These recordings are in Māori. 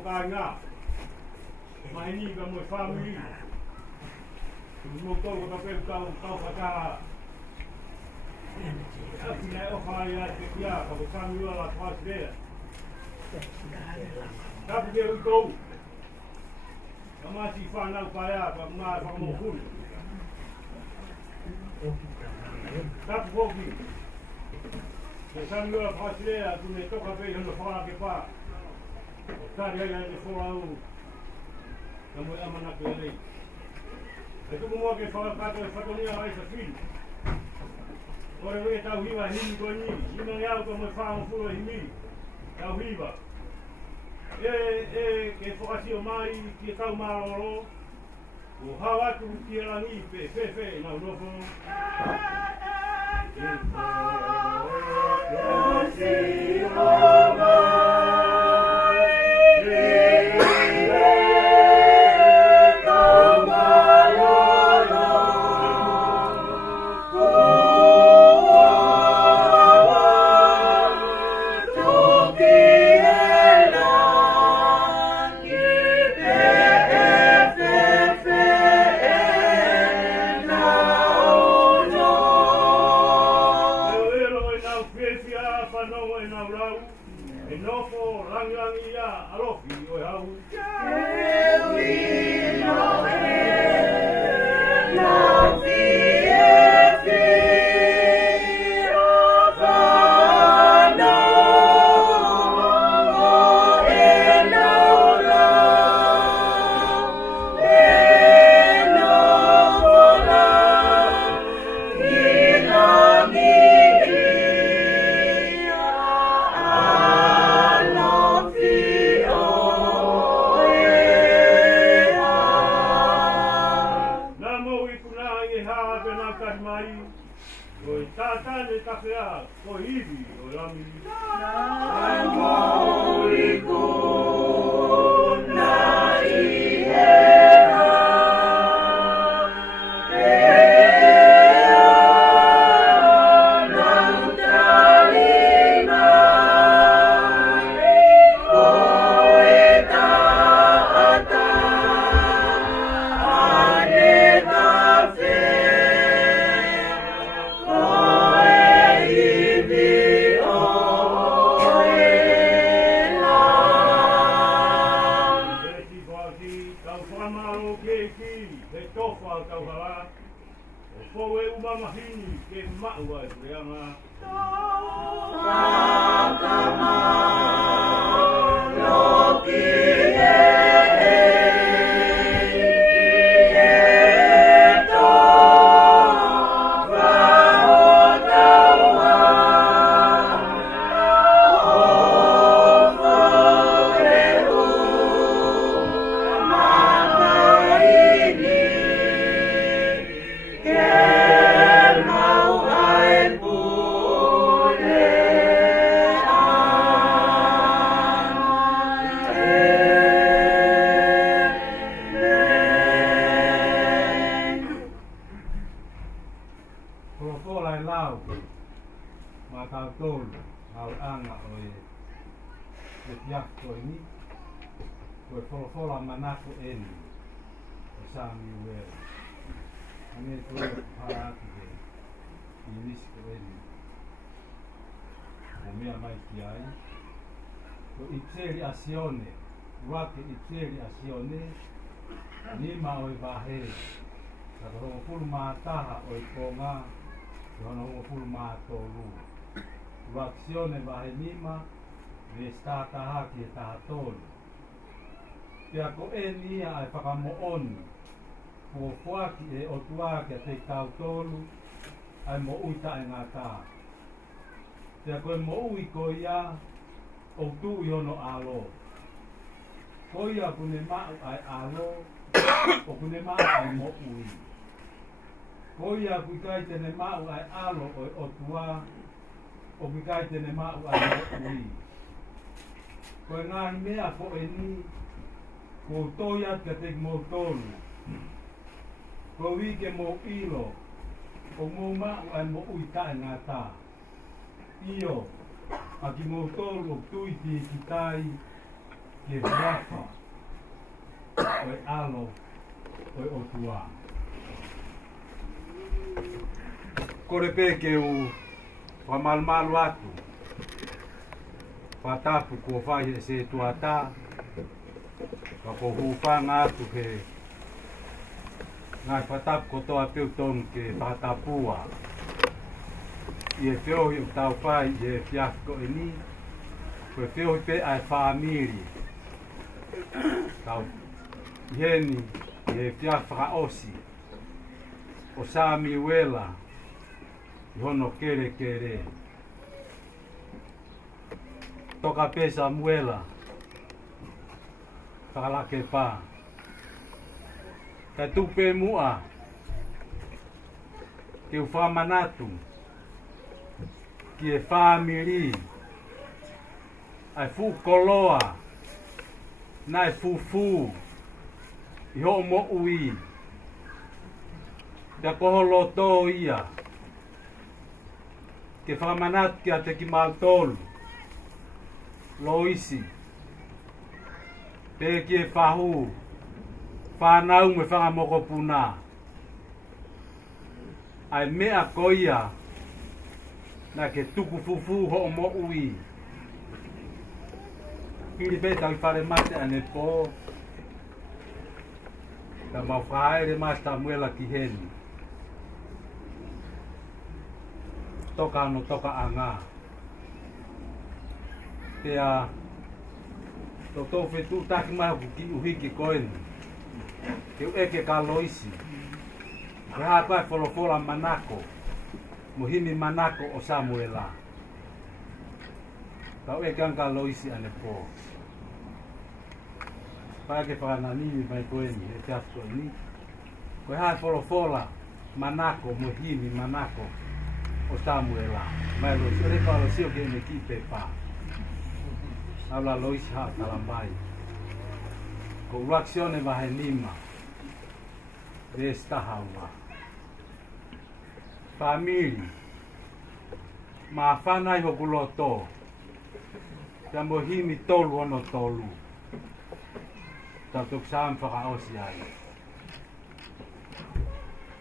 nofo'anga. Mahini ka mo famili. Mo ko ka pe ka ka. Fiema'u kaya te kia ka Samiuela Faka'osilea. Tapi dia itu. Kamu si fanal kaya kamu fakamavae. Tapi kopi. Samiuela Faka'osilea tu ne toka pe no fala ke pa. Tadi yang di Fiema'u. Kamu amanah ke lei. Itu semua ke faka'osi ai sa filho. Ora we tau hiwa hini ko ni. Ina yao ko mo fa fulo hini. Tau hiwa. Ke fokasi o mai ki tau maroro. O hawa tu ki rangi fe na no fo. Samiuela. Ane tuwe parati de inis ko eni. Omea mai kiai. Ko iteri asione, wake iteri asione, nima oi vahe. Kato fulu mataha oi konga, kono fulu matolu. Waksione vahe nima, vestataha ki tahatolu. Pia ko enia ai whakamooni. Ko whaki e o tuake te tautolu ai mo uita e ngā tā. Pia koe mo ui ko ia o tu ihono alo. Ko ia kune mau ai alo, o kune mau ai mo ui. Ko ia kuikai tene mau ai alo o tua, o kuikai tene mau ai mo ui. Koe ngāhi mea ko e ni, ko toia ka te mo tolu. Ko wike mo ilo, o mo mau ai mo uita e ngā tā. Io, a ki mo tolu o tuiti ki tai, ke viafa oi alo oi otua kore pe ke u whamalmalu atu whatapu ko whai se tuata ka ko hupanga atu he ngai whatapu ko toa peu tonu ke whatapua i e whio i tau whai i e whiafu ko e ni koe whio pe ai famili tau heni i e whiafu faka'osi o Samiuela ihono kere kere toka pe Samiuela Fakalake pa ka tupe mua ke u whamanatu ki e famili ai fu koloa nai fufu i ho mo ui da koholo to ia ke whamanat ki a te ki maltolu loisi pe ki e whahu whanau me whangamoko puna ai mea koia na ke tuku fufu ho mo ui pili pe tau whare mate ane po ka mau whaere mas Samiuela ki heni toka no toka anga te a to whetu taki mahu ki uhiki koeni ke u eke ka loisi ke haa koe wholofola manako muhimi manako o Samiuela ka u eke anka loisi ane po pake whakananimi mai koeni e te asko ni koe haa wholofola manako muhimi manako o Samiuela mai loisi ore pa loisi o ke me ki pe pa habla loisi haa talambai ko uraksione vahe lima de esta haua famili ma whanai ho kuloto ta mohimi tolu ono tolu ta tuk saam faka'osi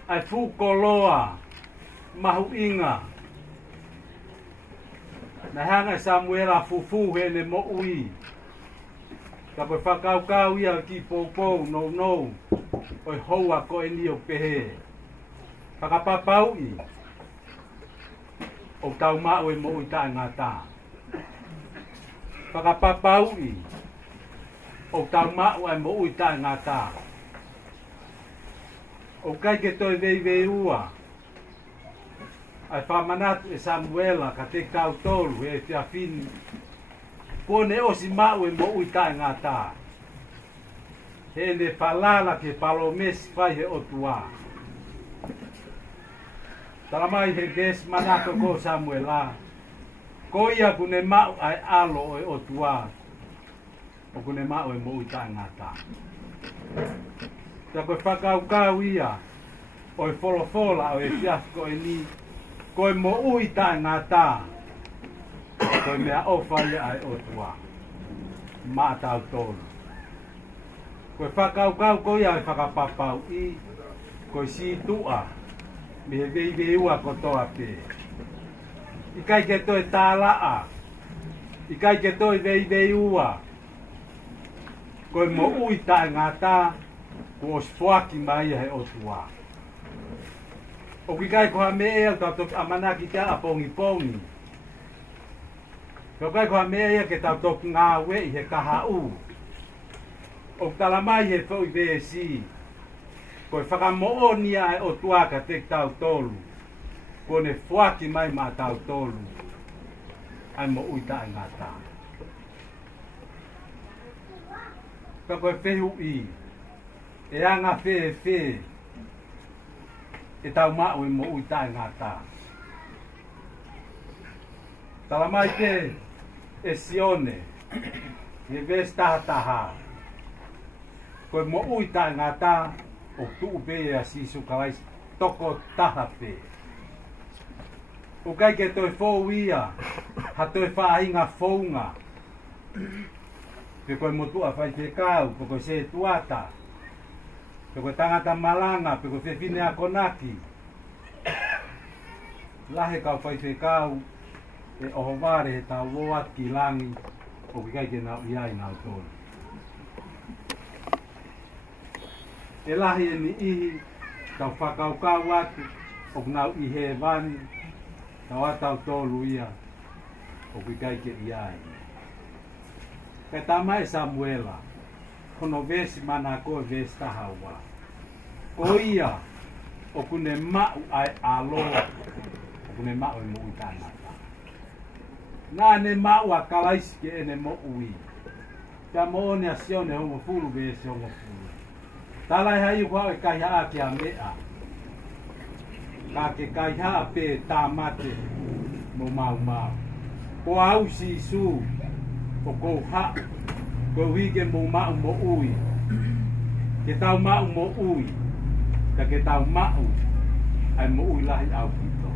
ai fu koloa mahu inga na hanga Samiuela fufu hene mo ui ka po whakaukau ia ki poupou no oi hoa ko e ni o pehe whakapapau i o tau mao e mo ui ta ngata whakapapau i o tau mao e mo ui ta ngata o kai ke toi vei ua ai whamanatu e Samiuela ka te kau tolu e te awhini kone osi mau e mo ui tae ngata he ne palala ke palomesi whai he otua talamai he ges manako ko Samiuela ko ia kune mau ai alo e otua o kune mau e mo ui tae ngata ta koe whakaukau ia o e wholofola o e fiasko e ni koe mo ui tae ngata koe mea ofai ai otua maa tau tolu koe whakaukau koe ai whakapapau i koe si tua me he vei ua kotoa pe i kai ke toi tālaa i kai ke toi vei ua koe mo ui tae ngata ko os fuaki mai he otua o ki kai koha me ea tau amanaki te a pongi ko kai koha me ea ke tau toku ngā wei he kahau o talamai he fo i vesi koe whakamo'onia e otua ka te tau tolu ko ne fuaki mai ma tau tolu ai mo ui tae ngata ka koe whehu i e anga whe e tau mao e mo ui tae ngata talamai te e sione e ves taha koe mo ui tae ngata o tuu pe e asisu kalais toko taha pe o kai ke toi fōu ia ha toi whaahinga fōunga pe koe motua fai te kau, pe koe se tuata, pe koe tangata malanga, pe koe fefine a konaki. Lahe kau fai te kau, e oho ware he tau woat ki langi, o ki kaike nau iai nau tōru. E lahi e ni ihi, tau whakaukau atu, o nau i he vani, tau atau tōru ia, o ki kaike iai. Kai tama e Samiuela, kono vesi mana koe vesi tahaua. Ko ia, o kune ma'u ai alo, o kune ma'u e mo utanata. Nā ne ma'u a kalaisi ke ene mo ui. Kia mo one a sione hongo fulu vesi hongo fulu. Talai hai ukwao e kai haa ki a mea. Ka ke kai haa pe tā mate mo mau mau. Ko au si su. O kou ha, kou hige mo ma'u mo ui. Ke tau ma'u mo ui, ka ke tau ma'u, ai mo ui lahi au pito.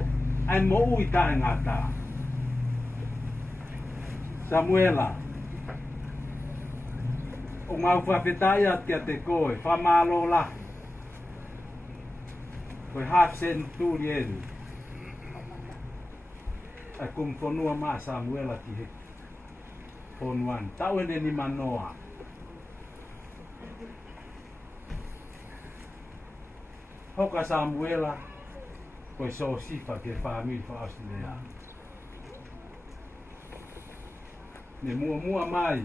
Ai mo ui tae ngata. Samiuela, o mau whawhetai at kia te koe, whamalo lahi. Koe half centuri edu. Ai kumwhonua maa Samiuela ki heki. Ponuan, tau ene ni manoa. Hoka Samiuela, koe so sifa ke Famili Faka'osilea. Ne mua mai.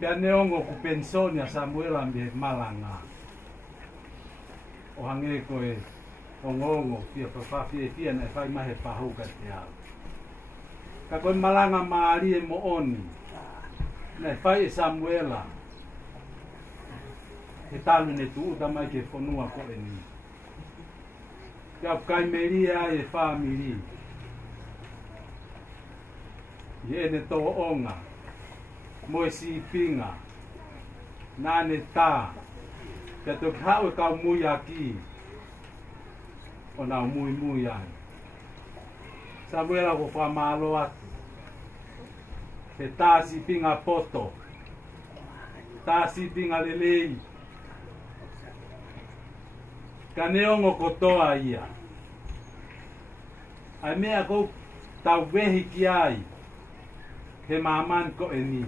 Pea neongo ku pensonia Samiuela me malanga. O hange koe ongongo, pia fia na fai mahe pahuka te au. Ka koe malanga maari e mo oni. Nei fai e Samiuela. He talu ne tu uta mai ke whanua ko e ni. Kia kai meria e famili. I ene tō onga. Mo e si pinga. Nāne tā. Kia tō kau e kau mui aki. O nau mui ai. Samiuela ko whamalo atu. He tāsi pinga poto. Tāsi pinga lelei. Ka neongo kotoa ia. Ai mea kou tau wehi ki ai. He maaman ko e ni.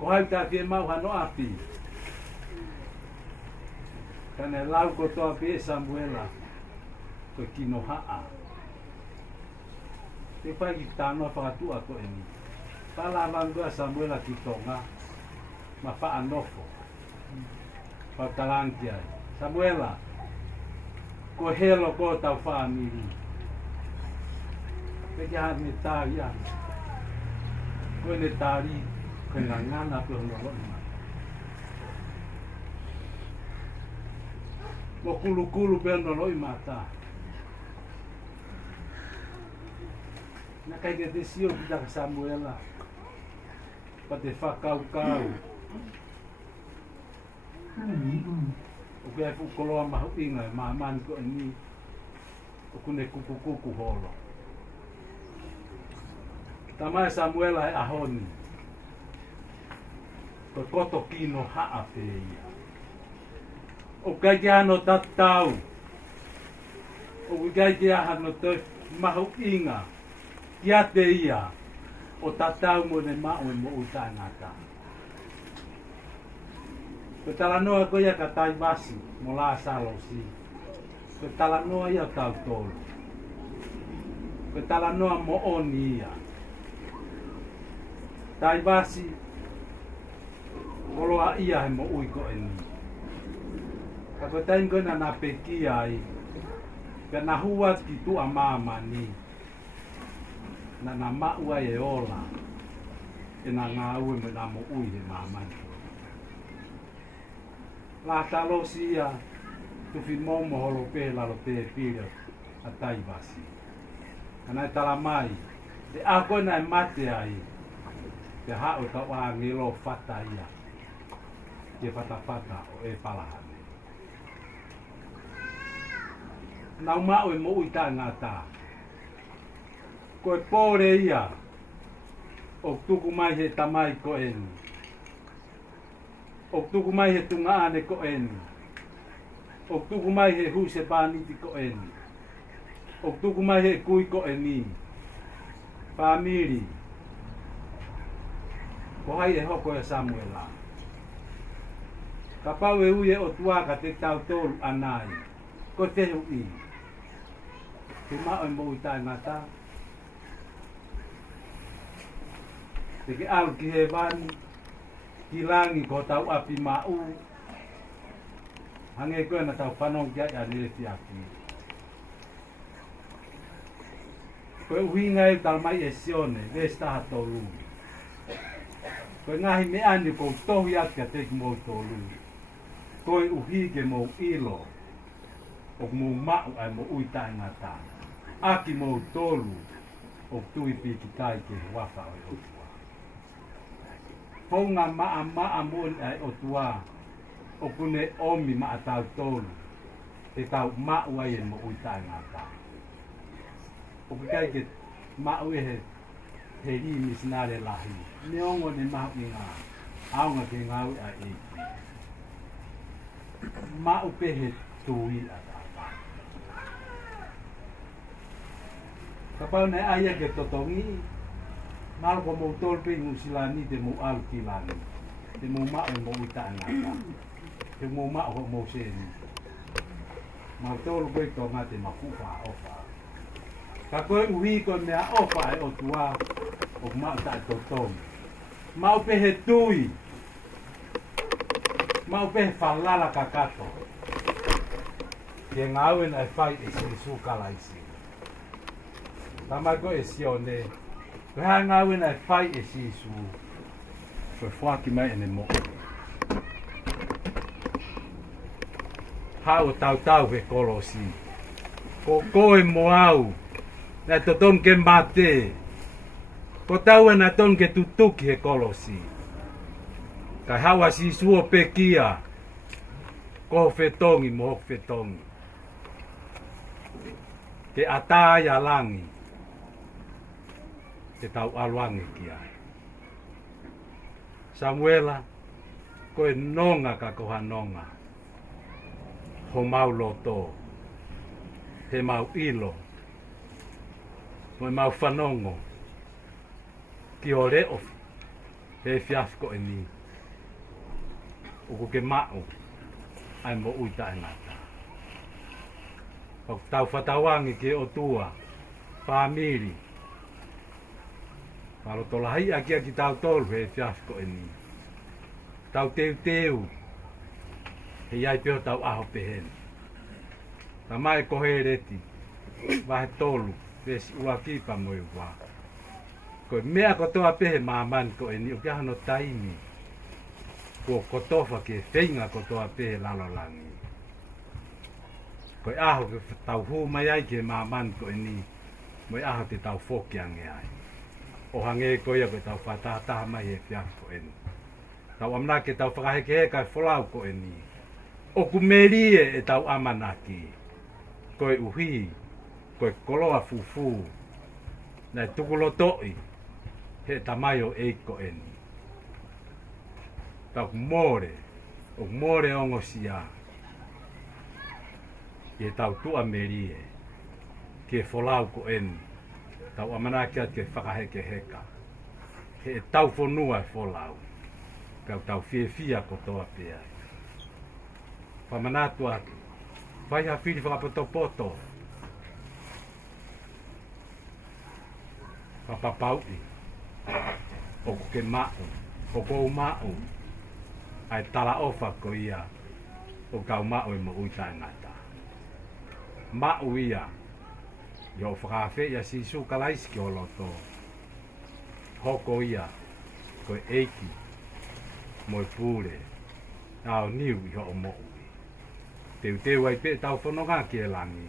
Ko hai tā Fiema'u hano api. Ka ne lau kotoa pe e Samiuela. Ko kino haa. Te whai ki tānoa whakatua ko e ni. Pala wangua Samiuela ki tonga. Ma wha anofo. Whakalangi ai. Samiuela. Ko helo ko tau famili. Peki haan me tāri ai. Ko ne tāri. Ko ngā ngana pe hono roi. Mo kulu pe hono roi mata. Na kai ke te sio ki taka Samiuela. Pa te whakaukau. O kia whukoloa mahu inga e maamani ko e ni. O kune kuku holo. Tamai Samiuela e ahoni. Ko koto kino haa pe ia. O kai ke ano tatau. O kai ke ano te mahu inga. Kia te ia, o tatau mo ne ma'u e mo utangata. Ko talanoa ko ia ka tai basi, mo la salosi. Ko talanoa ia tau tolu. Ko talanoa mo oni ia. Tai basi, koloa ia he mo ui ko eni. Ka ko tain ko na peki ai, ka na huat ki tu a mamani. Na ma'ua e ola. E na ngā ue me na mo ui he mamani. La talosi ia, tuwhi momo holo pe lalo te pira a taibasi. Kana e tala mai, e a koe na e mate ai, te hao ka waa ngelo fata ia, ke fata o e palahane. Nau ma'u e mo ui ta ngā tā. Koe pōre ia, O tuku mai he tamai ko eni. O tuku mai he tunga ane ko eni. O tuku mai he huse paniti ko eni. O tuku mai he kui ko eni. Famili. Ko hai e hoko e Samiuela. Ka pau e ui e o tuaka te tau tolu anai. Ko te hui. Fiema'u e mo utai ngata. Te ke alu ki he vani. Ki langi ko tau api ma'u. Hange koe na tau whanong kia ia nere fiaki. Koe uhinga e tau mai e sione. Vestaha tolu. Koe ngahi me ani kou tohi akia teki mou tolu. Koe uhige mou ilo. O mou ma'u ai mou uitai ngata. Aki mou tolu. O tui piki kai ke wafa o otua. Fonga maa mon ai otua. O kune omi maa tau tolu. Te tau ma'u ai e mou uitai ngata. O kai ke ma'u e he rimi sinare lahi. Ne ongo ne mahu i ngā. Aunga ke ngau a eiki. Ma'u pehe tui a tata. Kapau ne aia ke totongi. Malo ko mou tolpe ngu silani te mou alu kilani. Te mou ma'u e mou ita ngata. Te mou ma'u ho mou seni. Mau tolu koe tonga te makupa ofa. Ka koe uhi koe mea ofa e o tua. O ma'u tae totongi. Mau pehe tui. Mau pehe whalala kakato. Ke ngāwen ai whai e sirisu kalaisi. Tamai ko e sione. Koe hae ngāwen ai whai e sirisu. Koe whaki mai ene mo. Hao tau he kolosi. Ko koe mo au. Nai toton ke mate. Ko tau na ton ke tutuki he kolosi. Kai hawa si suo pekia. Ko fetongi mo fetongi. Ke ataya langi. Te tau aluangi kia. Samiuela, koe nonga ka koha nonga. Ho mau loto. He mau ilo. Mo mau whanongo. Ki o reo he fiafko e ni. Uko ke ma'u ai mo uita e ngata. Pau tau whatawangi ke o tua. Famili. Palo tola hai aki aki tau tolu he fiafko e ni. Tau teu. He iai peo tau aho pehen. Ta mai kohe reti. Vahe tolu. Vesi ua kipa mo i wā. Koe mea kotoa pehe maaman ko e ni o kia hano taimi. Ko kotofa ke whenga kotoa pehe lalolangi. Koe aho ke tau huu mai ai ke maaman ko e ni. Moi aho te tau whokiange ai. O hange koe koe tau whatataha mai he fiaf ko e ni. Tau amna ke tau whakaheke he kai wholau ko e ni. O kumerie e tau amanaki. Koe uhi. Koe koloa fufu. Nai tukulotoi. He tamayo eiko eni. Tau more. O more ongo sia. Ke tau tua merie. Ke folau ko eni. Tau amanakia ke whakaheke heka. He tau fonua e folau. Kau tau fia kotoa pea. Whamanatua. Vai hawhiri whakapoto. Papapaui. O ke ma'u. O kou ma'u. Ai tala ofa ko ia. O kau ma'u e mo uita ngata. Ma'u ia. Yo whakawhi ia sisu kalaisi ki o loto. Hoko ia. Koe eiki. Moi pūre. Ao niu i ho o mo ui. Teu ai pe tau whanonga ki e langi.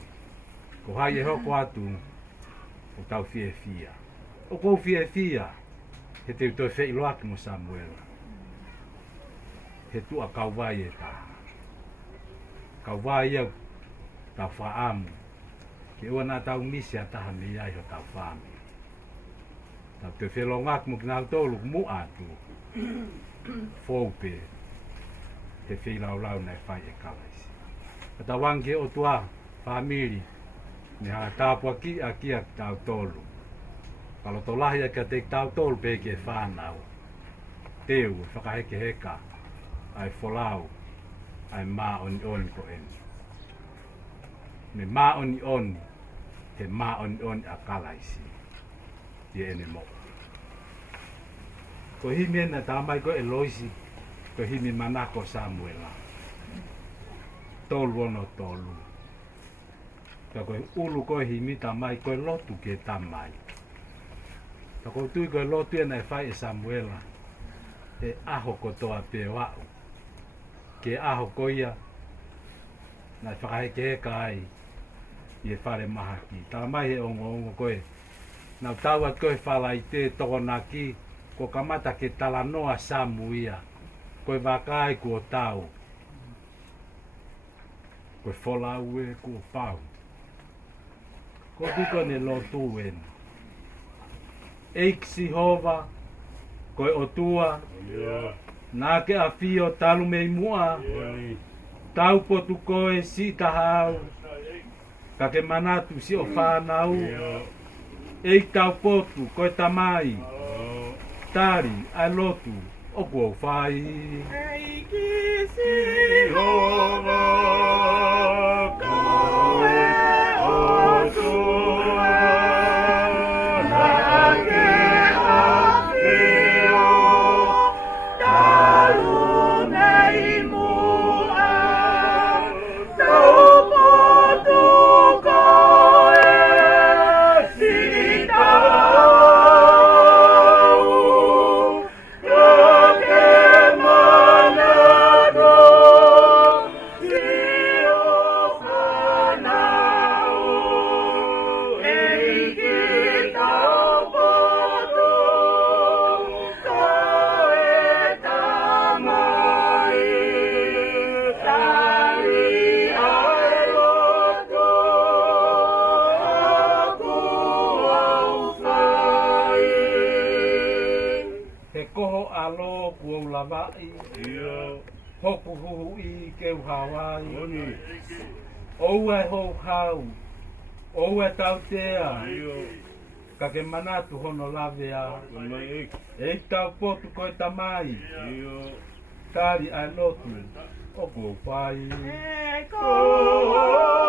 Ko hai e hoko atu. O tau fia. O kou fia. He teu toi whei loaki mo Samiuela. He tua kauwai e ta. Kauwai au tau whaamu. Ke ua nā tau misi a taha me iai ho tau whami. Ta te whelongak mo kina tolu mu atu. Foupe. Te whilau nei whai e kalaisi. Ta wange o tua famili. Ni ha tāpua ki a kia tau tolu. Kalo to lahi a ka te tau tolu peke whanau. Teu, whakaheke heka. Ai wholau. Ai mā oni oni ko eni. Me mā oni oni. He mā oni oni a kalaisi. Ie ene mo. Ko himi ena tāmai ko Eloisi. Ko himi manako Samiuela. Tolu ono tolu. Ka koe ulu koe himi tamai koe lotu ke tamai. Ka koe tui koe lotu e nei whai e Samiuela. E aho kotoa Fiema'u. Ke aho koia. Nai whakaheke heka ai. I e whare mahaki. Tamai he ongo koe. Nau taua koe whalai te tokonaki. Ko kamata ke talanoa Samuia. Koe wakai kua tau. Koe wholau e kua pau. Ko tiko ne lotu en. Eiksi hova. Koe o tua. Nā ke a whio talu mei mua. Tau potu koe si tahau. Ka ke manatu si o whanau. Ei tau potu koe tamai. Tari ai lotu o kua whai. Eiki si hova. Koe o tua. Nā ke a whio talu mei mua. Tau potu koe si tahau. Hoku huhu I ke Hawaii. Ou e hou hau. Ou e tau tea. Ka ke manatu hono lavea. E tau potu koe tamai. Tari ai lotu. O kua whai. E koe.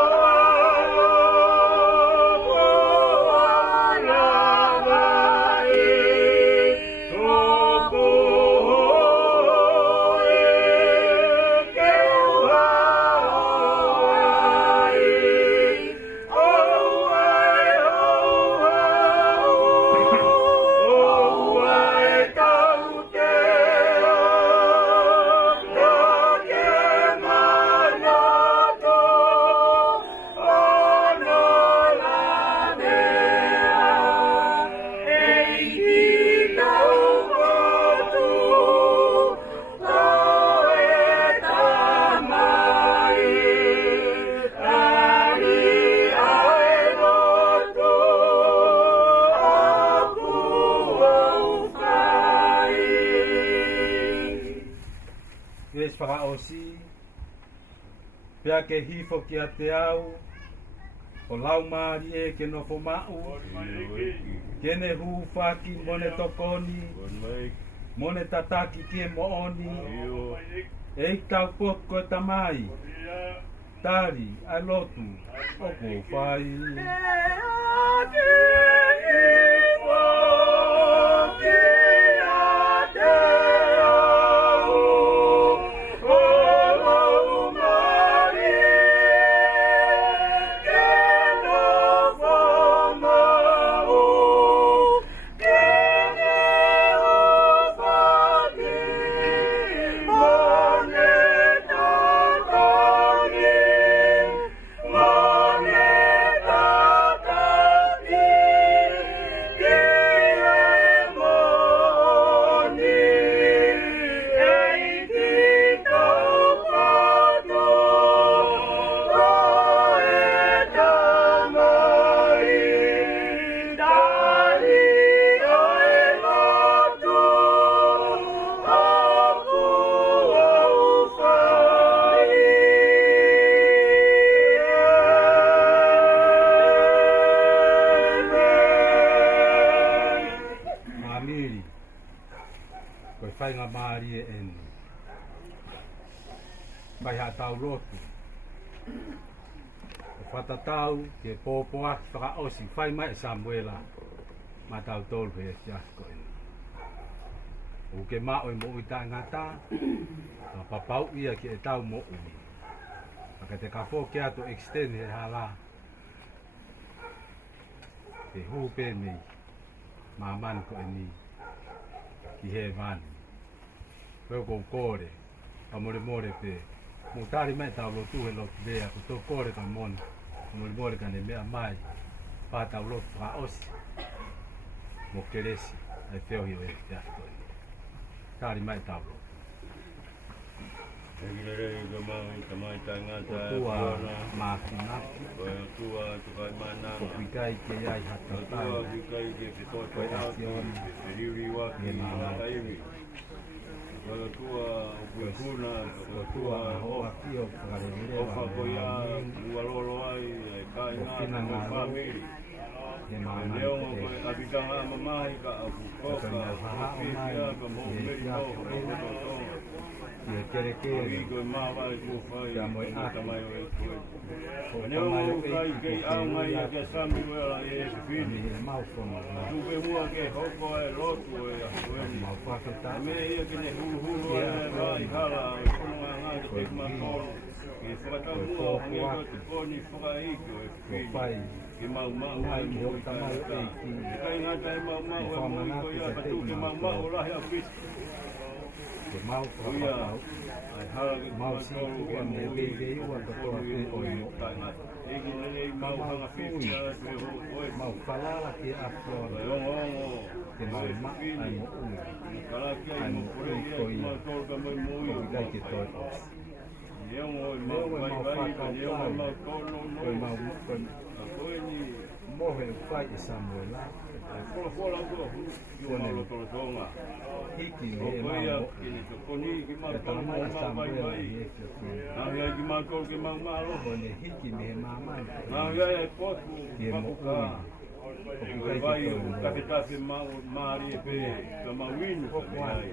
Faka'osi. Pea ke hifo ki a te au. O lau maari e ke nofo'anga. Kene hufaki mone tokoni. Mone tataki ki e mooni. E tau pot koe tamai. Tari ai lotu o kua whai. Marie en Fai'aho Failotu Whatatau ke pōpoa faka'osi Fiema'u Samiuela matau tolu he fiasko en o ke ma'o mo i tangata ka papau ia ke tau mo ui ka te ka fo ke ato extend he hala te hupe me maman ko ni ki he van ko kore amore more pe mutari mai tau lo tu he lo dea ko to kore ka mon amore more ka ne mea mai pa tau lo faka'osi mo keresi ai feo hi e fiasko tari mai tau lo Egilere gamai kamai tangata tua makinaki tua tukai mana kuikai ke ai hatatai kuikai ke pitoto ke riuri wa ke taimi tua kuikuna tua hoa kio karelele ofa koia ualolo ai kai na famili leo ko abitanga mamai ka afukoka ia ka mo Ia kere kere ko mava ko fai ka mo tamai o neo kai ke au mai ke Samiuela e fini mau fono tu be mua ke hoko e lotu e mau faketa me ia ke ne hulu e vai hala ko nga ke makolo ke fata mua ke ko ni fai ko fai ke mau ai ke o tamai e ki kai nga tai mau ko ia tu ke mau la ya fis ke mau fakatau mau si ku a me bebe ua ka toa pe o io mau kalala ke a flora ke mau ma ai mo ui ai mo ui ko ia o kai ke toi os mau fakatau mohe fai e Samiuela hiki me e mau e tamai Samiuela e kone hiki me e mamai ke mo ui vai capitasse Maria pe Kamawin ko ai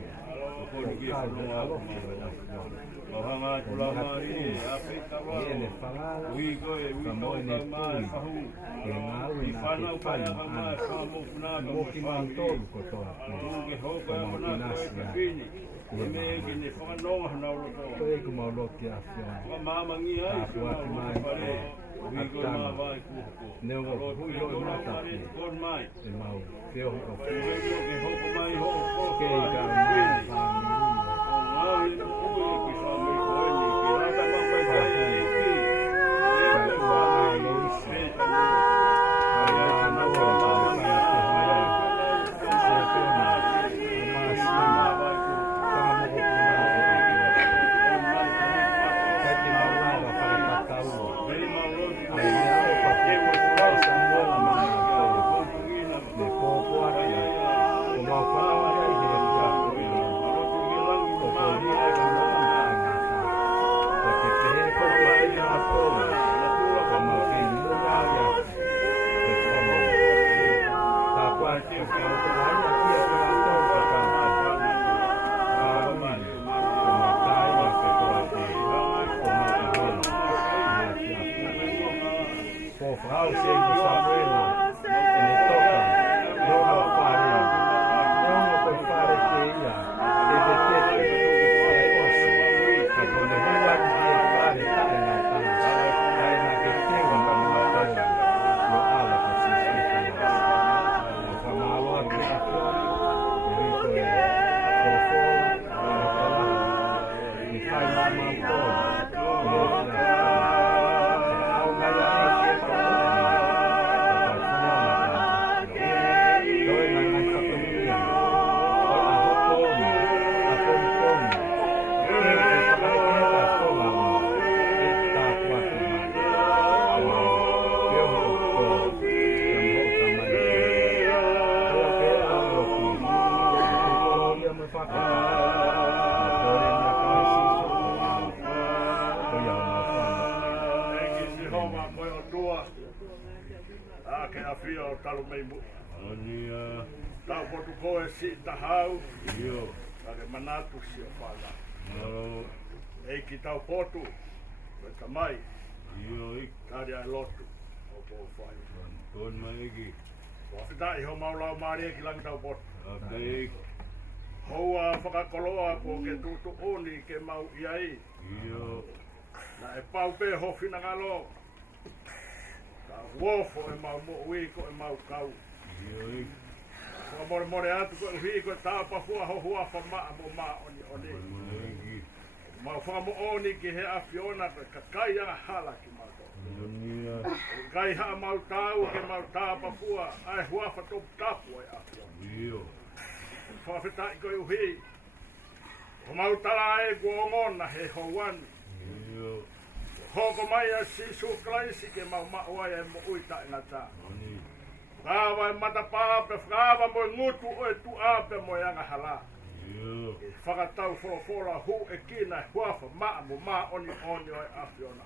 ko ni ke no o hanga tula Maria Afrika wa ene falala ui ko e ui mo ene pui ke ngau e na fana ke pa fai ma ma samo na mo ki ma tolu ko toa ke hoka na ka fini me ke ne fa no na lo to ko e ku mau lo ki a fiona mama ngi ai ko ati mai Atama vai neo o hui o mata e mau feo o ke hoka mai ho ke i ka famili Frau Samuela e ne toka no ho fare no ho fare te ia e de te osi ka kone hua ki e fare tae na tae na ke tenga na mua tae no ala ka si si o whamaloa ki a fiona e rito e kofola o kala ni whai mama koa Tau potu koe si tahau. Io. Kake manatu si o whana. Ei ki tau potu, koe ka mai. Tari ai lotu, o po whai. Ton mai iki. Whawhitai ho maulau maari e ki langi tau potu. Houa whakakoloa ko ke tutu oni ke mau iai. Na e pau pe hofina ngalo. Ka wofo e mau mo ui ko e mau kau. Kua more more atu ko uhi ko tāpa hua ho hua whamaa mo maa oni oni. Mau whamo oni ki he awhiona ka kai anga hala ki mato. Kai haa mau tau ke mau tāpa hua ai hua whatopu tapu ai awhiona. Whawhetai ko uhi. O mau tala e guongona he houani. Hoko mai a sisu klaisi ke mau maua e mo uita e ngata. Kawa e matapāpe, kawa mo ngutu o e tu ape mo yanga hala. E whakatau wholofola hu e kina e huafa maa mo maa oni oni o e awhiona.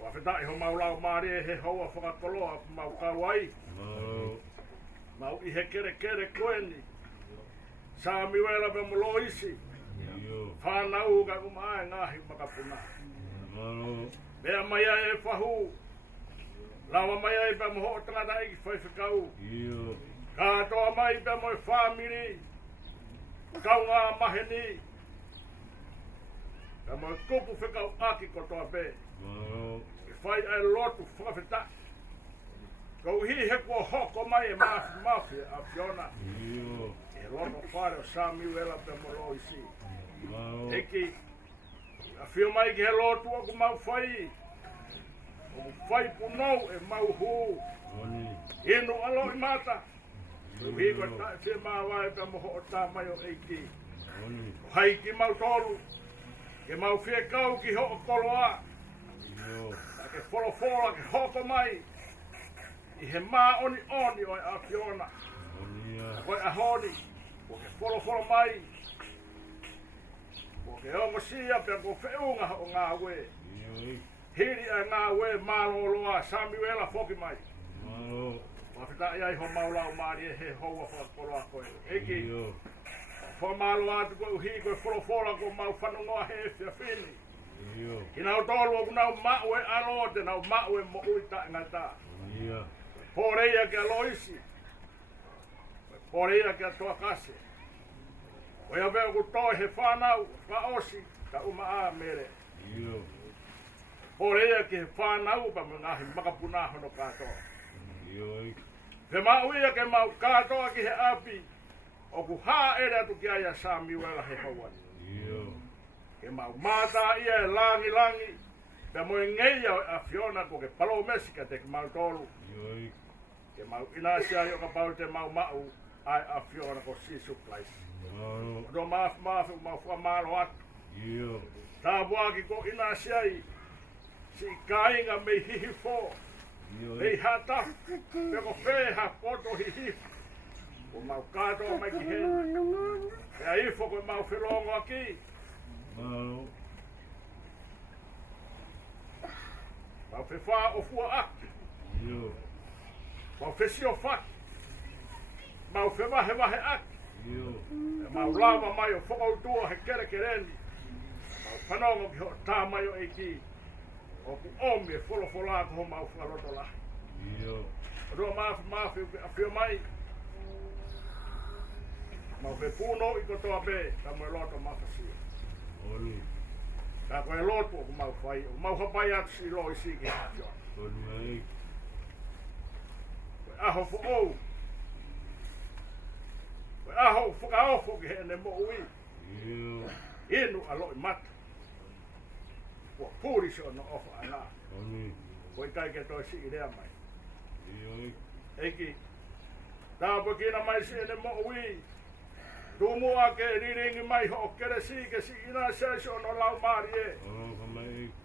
Whawhetai ho maulau maari e he hoa whakakoloa mau kauai. Mau i he kere kere koeni. Samiuela pe mulo isi. Whanau ka kumae ngahi makapuna. Mea maia e whahu. Lawa maia e pe moho tangata iki whaiwhikau. Katoa mai pe moe famili. Kaunga maheni. Pe moe kupu whikau aki kotoa pe. E whai ai lotu whawheta. Kau hi he kua hoko mai e mafi a Fiona. E loto whare o Samiuela pe molo isi. Eki, a whio mai ki he lotu o ku mau whai. O ku whai punou e mau hu. Inu alo i mata. Hi ko tae Fiema'u pe moho o tā mai o eiki. O hai ki mau tolu. Ke mau whie kau ki ho o koloa. Ke wholofola ke hoko mai. I he maa oni oni o e a Fiona. Koe a honi. Ko ke wholofola mai. Ko ke ongo sia pe ko whiunga o ngā we. Hiri a ngā we māloloa Samiuela foki mai. Whawhetai ai ho maulau maari e he houa whakakoloa koe. Eki. Whamaloa atu koe uhi koe wholofola ko mau whanongoa he whia whini. Ki nau tolu o kunau mau e alo te nau mau e mo uita e ngata. Poreia ke aloisi. Poreia ke atoa kase. O ia veo ku toi he whanau, faka'osi, ka uma a mere. Poreia ke he whanau pa me ngahi makapuna hono katoa. Fiema'u ia ke mau katoa ki he api. O ku haa ere atu ki aia Samiuela he hauani. Ke mau mata ia e langi langi. Pe mo ngeia a Fiona ko ke palo mesika te ke mau tolu. Ke mau inasia yo ka pau te mau mau ai a Fiona ko sisu place. Do mafu mau whamalo atu. Tā waki ko inasia i si kainga me hihi fo. Me hata pe ko wheha poto hihi. Ko mau katoa mai ki hen. E a ifo ko mau whilongo aki. Mau whewha o fua aki. Mau whesi o whaki. Mau whewahe wahe aki. Mau lava mai o whakautua he kere kereni. Mau whanongo ki ho tā mai o eiki. O ku omi e wholofola ko ho mau wharoto lahi. Roa mafi a whio mai. Mau whe puno i kotoa be, ka mo e loto mawhasia. Ka koe loto o ku mau whai, o mau hapai atu si lo i si ki hawhiona. Koe aho fo ou. Koe aho whakaofo ki he ne mo ui. Inu alo i mata. Kua pūri se o no ofa ana. Koe kai ke toi si i rea mai. Eki, tāpo kina mai si ne mo ui. Tumua ke riringi mai ho kere si ke si ina se so no lau mari e.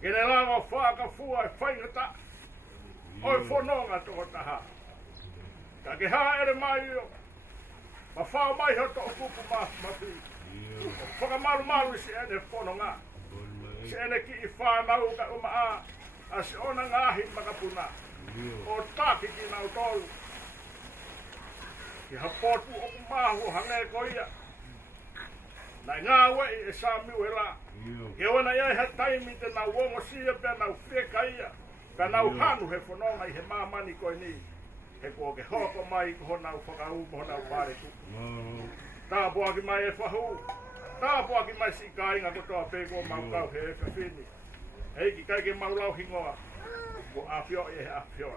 Kene langa whaka fua e whaingata. Oi whanonga toko taha. Ka ke haa ere mai o. Ma whao mai ho toko kupu mafi. Whakamaru maru si ene whanonga. Si ene ki i whanau ka uma a. A si ona ngahi makapuna. O taki ki nau tolu. Ki hapotu o kumahu hange koia. Na ngā wai e Samiuela. Ke ona ia he taimi te nau wongo sia pe nau whieka ia. Pe nau hanu he whanonga i he mamani koe ni. He ko ke hoko mai ko nau whakau mo nau Failotu. Tā poaki mai e whahu. Tā poaki mai si kāinga ko toa pēko mau kau he e whiwhini. Hei ki kai ke mau lau hingoa. Ko awhio e he awhio.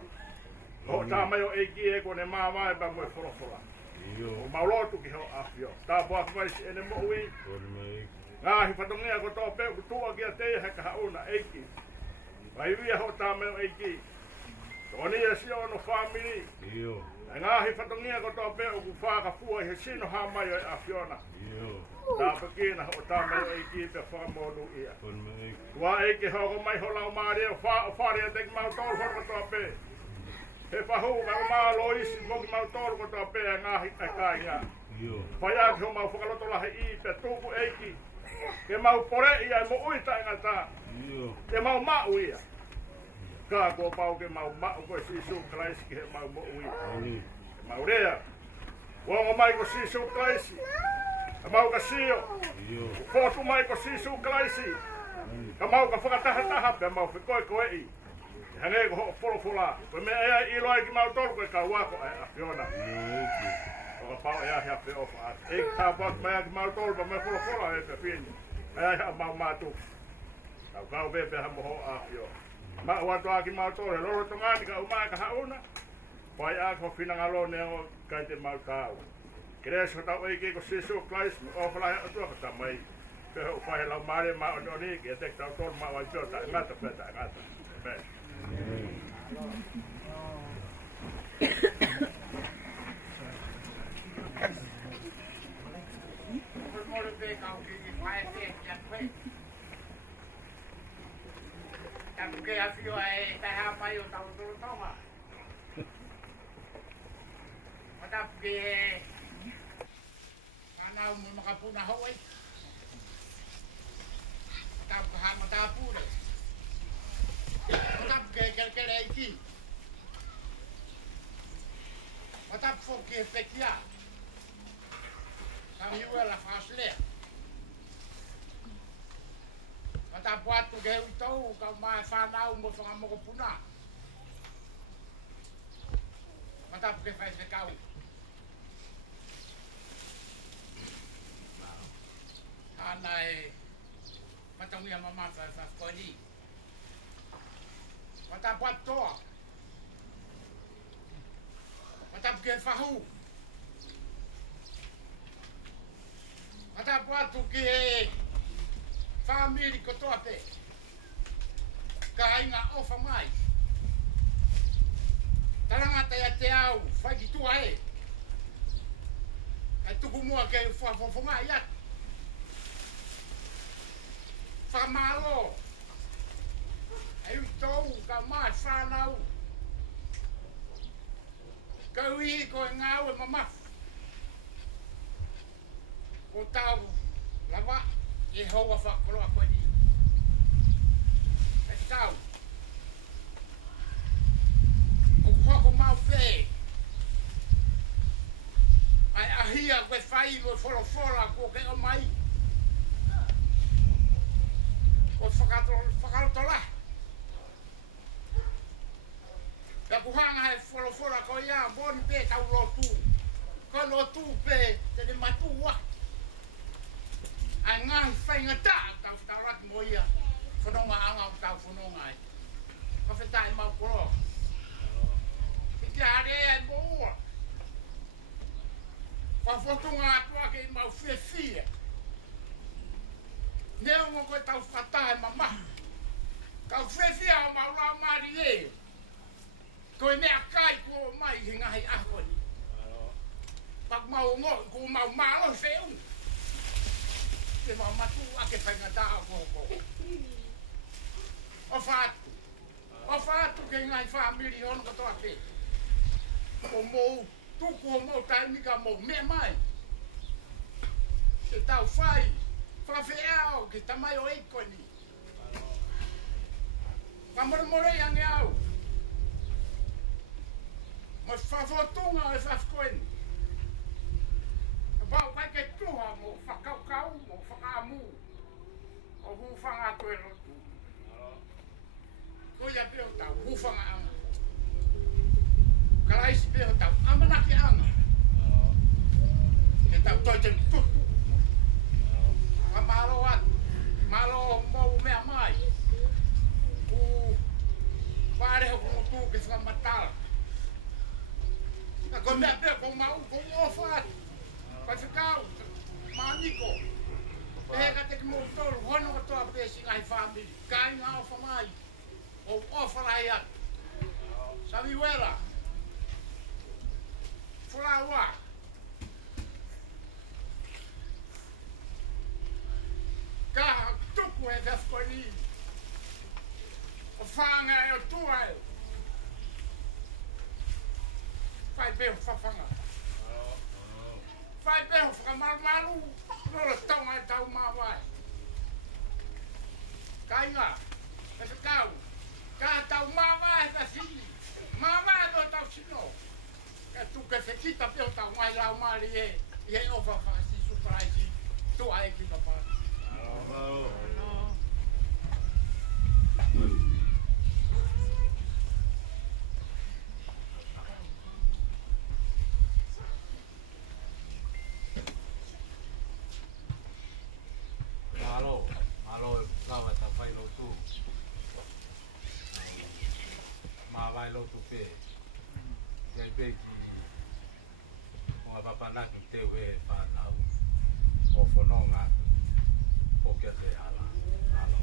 Ho tā mai o eiki e ko ne māmai pa moe whorofora. O maulotu ki ho awhio. Tā poaki mai si ene mo ui. Ngāhi whatongia ko toa pēko tua kia te he kahauna eiki. Vai via ho tā mai o eiki. Toni e si ono famili. Ngāhi whatongia ko toa pēko ku whakafua i he sino hāmai o e awhiona. Tā pakina ho tā mai o eiki pe whakamonu ia. Tua eiki hoko mai ho lau maari o whare a teki mau tōru horo ko toa pē. He whahu mai o maa lo isi moki mau tōru ko toa pē a ngāhi ai kāinga. Whaiaki ho mau whakaloto lahe i pe tūku eiki. Ke mau pore ia e mo uita inga tā. Ke mau mau ia. Kā kua pau ke mau mau koe sisu klaisi ki he mau mo ui. Ke mau rea. Wongo mai ko sisu klaisi. Ka mau ka sio. Fotu mai ko sisu klaisi. Ka mau ka whakataha pe mau whikoe koe i. Hange ko wholofola. Koe me ea ilo ai ki mau toru koe ka wako e a whiona. O ka pau ea hea whi ofa ati. Eik tā wak mai a ki mau toru pa me wholofola e pe whini. Ea hea mau mātu. Kau pepe ha moho a whio. Ma watu aki mau tore, loro tongani ka umai ka hauna. Pai aki ho whinangalo neo kai te mau tau. Kereso tau eiki ko sisu klais, o whalahe atua ka tamai. Peho upahe lau maare ma oni ki e tek tau tolu ma wai pio ta ngata peta ngata. Pe. Moro pe kau ki wai te ya pe. Porque a fio é terra mai o tal do toma. Mata porque ana mo makapuna hoy. Tap ha mata pura. Mata porque quer aqui. Mata porque fekia. Samiuela Faka'osilea. Mata puatu ke utau ka mai whanau mo whangamoko puna. Mata puke whai whekau. Ana e matangia mama whakoni. Mata puatu toa. Mata puke whahu. Mata puatu ke famili ko toa pe. Ka inga ofa mai. Tarangata ya te au, whai ki tua e. Kai tuku mua ke whafonga iat. Whamalo. Ai utou ka mai whanau. Ka ui ko e ngau e mamaf. Ko tau lava. E hoa whakoroa koe ni. E tau. O hoko mau pē. Ai ahia koe whai koe whorofora ko ke o mai. Ko whakarotola. Ka kuhanga he whorofora ko ia boni pē tau lotu. Ko lotu pē te ne matua. Ai ngahi whainga tā, tau whataraki mo ia. Whanonga anga o tau whanonga ai. Ka whetai mau koro. Ki harea e moua. Whawhotunga atua ke i mau whia. Neo mo koe tau whatahe mama. Kau whia o mau rau maari e. Koe mea kai ko mai he ngahi ahoni. Pak mau ngoi ko mau malo whiu. Ke mau matu ake whainga tā o koko. O whātu. O whātu ke ngai famili hono katoa pe. O mou, tuku o mou taimika mou mea mai. Ke tau whai, whawhiao ke tamai o eikoni. Whamoremorei ange au. Mo whawhotunga e whawhkoeni. Pau kai ke tua mo fakakau mo fakamu. O hufanga koe rotu. Ko ia peo tau hufanga anga. Kalaisi peo tau amanaki anga. Ke tau toi te tutu. Ka malo atu. Malo mou mea mai. Ku pareho kumutu ke whakamatala. Ka ko mea peo ko mau ko ofa atu. Ka whikau, maniko. E ka te ki mou tolu, hono ka toa pesi ngai famili. Ka inga ofa mai. O ofa lai atu. Samiuela Faka'osilea. Ka tuku e tefkoni. O whanga e o tua e. Whai beho whawhanga. Whai beho whakamaru. Rola taunga e tau mawai. Ka inga. E whakau. Ka tau mawai e tawhini. Mawai no tau sino. Ka tuka whekita peo tau ngai lau mari e. I he ofa whakasi suparaisi. Tua e kita pa. Malo lava ta Failotu. Ma Failotu pe. Ia pe ki o papana ki te we pa nau. O fononga. O ke te ala. Malo.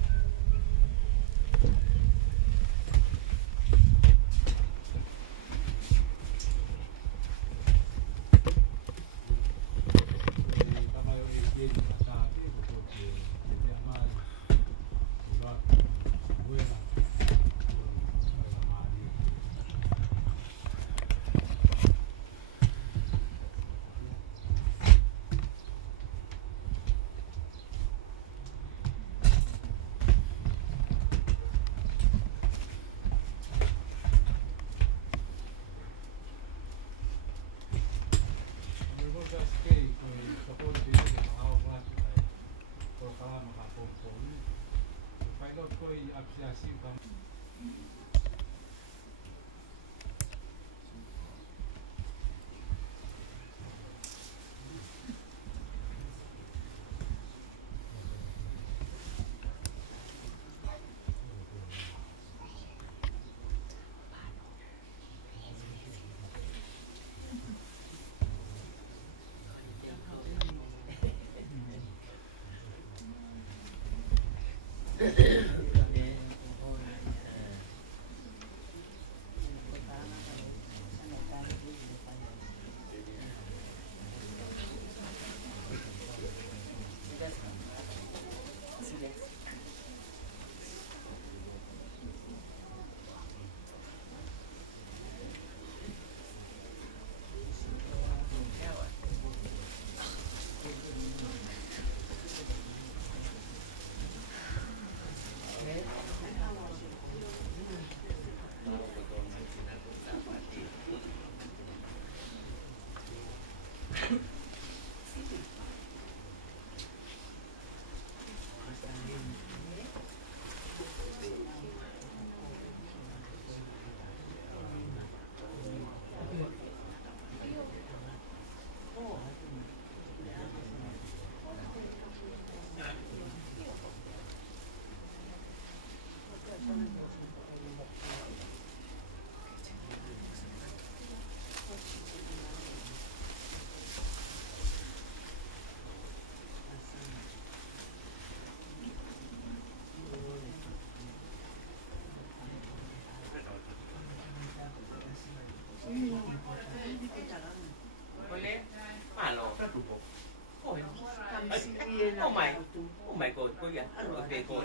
Oh my God, ko ya. Okay, ko.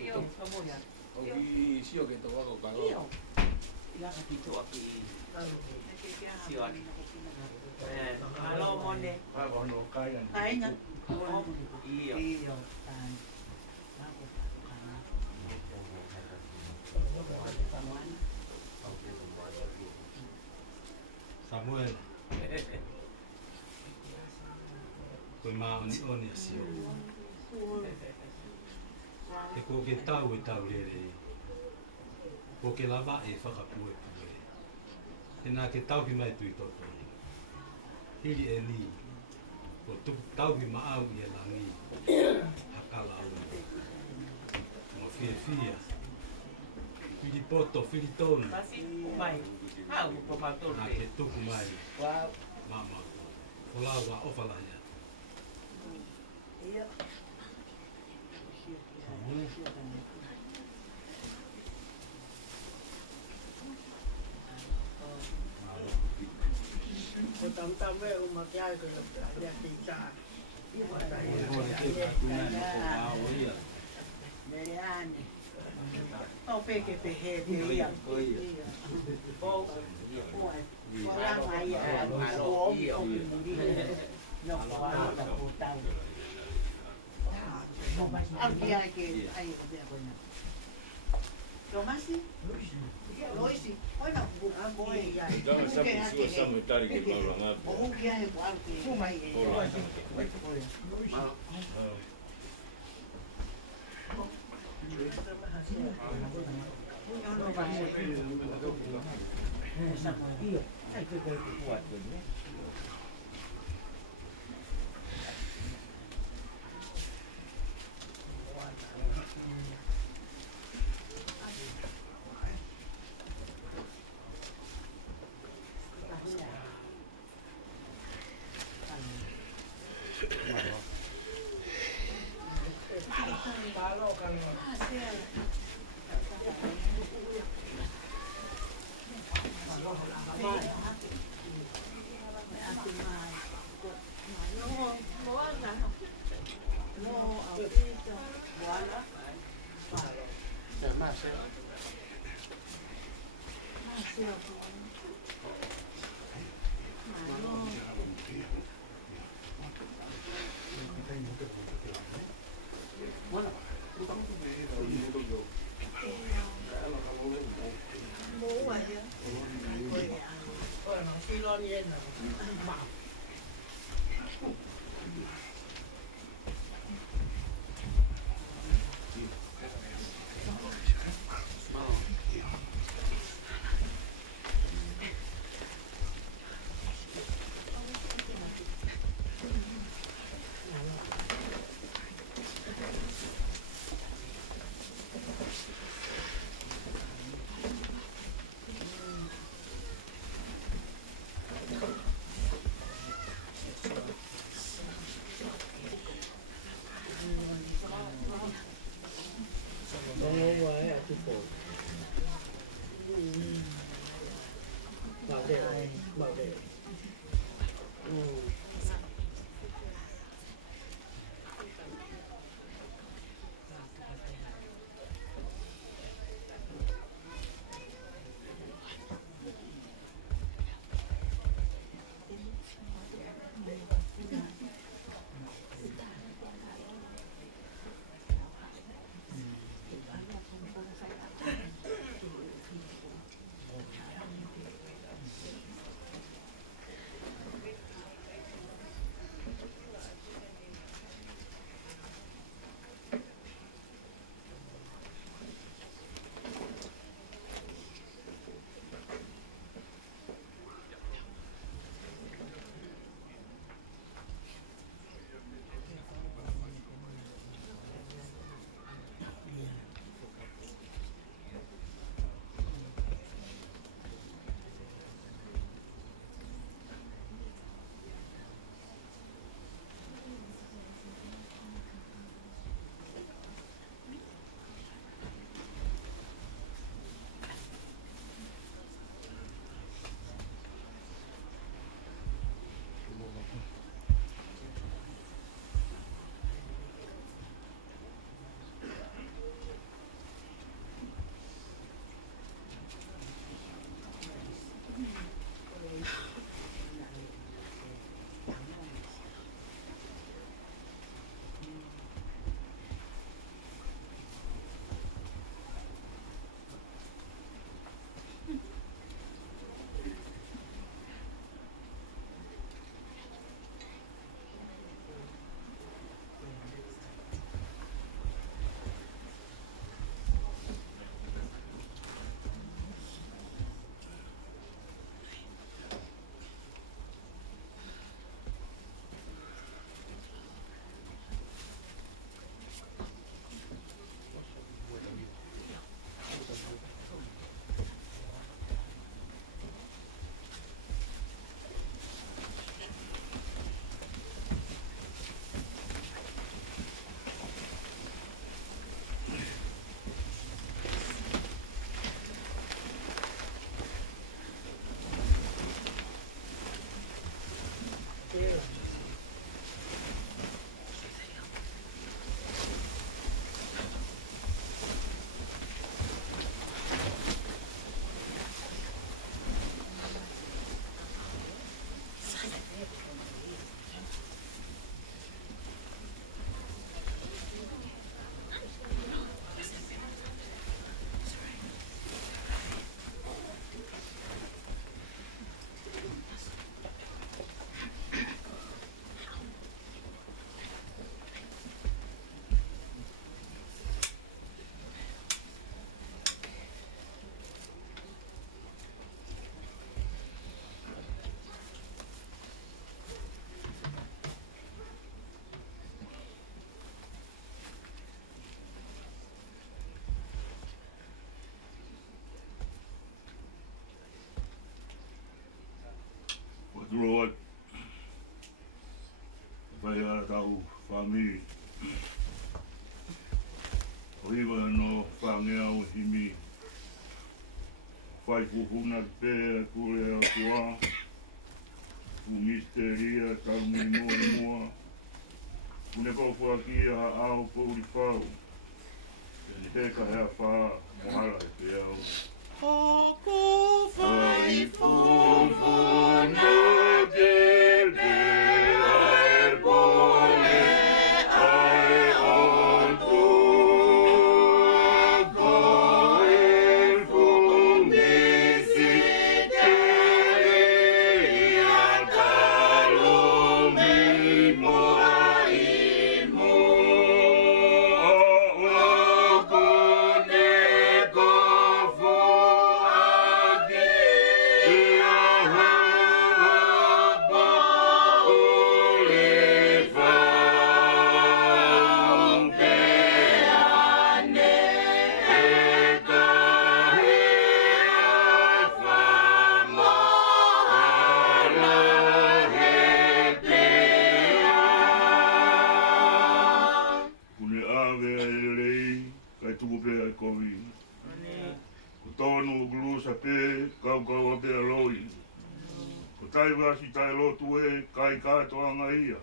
Iyo, kamu ya. Ogi sio que to wako kalo. Iyo. Ila katito aki. Sio aki. Halo mone. Ako no kaya. Ay nga. Iyo. Iyo. Tan. Ako. one asio. E ko ke tau e tau rere. Ko ke lava e whakapue pue. E nā ke tau ki mai tui toto. Hiri e li. Ko tuku tau ki maau i e langi. Hakala au. Mo fia fia. Fili poto, fili tonu. Pasi mai. Hau ko mator Nā te. ke tuku mai. Wow. Mama. Olau wa ofala ia. Ia. O tam e uma kia ko ya kita. Meriani. O peke pehe te ia. O ora mai a o o muri. No pa ta puta. Aqui aqui aí o dia coisa. Tomasi? Loisi. Olha a boia. Então essa pessoa samuetari que fala nada. O que é o arco? Como é? famili. Oiwa no Fai'aho himi. Fai'aho pe kule atua. Misteria tamu mua. Kune kau kia ha'au kouri whau. Te heka hea wha mohala e te au. Hoko whai fufu na gele ai pole ai ontu. Koe kumisi tere ia talumi moa imo. Tonu glusa pe kau kau pe aloi. Ko tai wasi tai lotu e kai katoanga ia.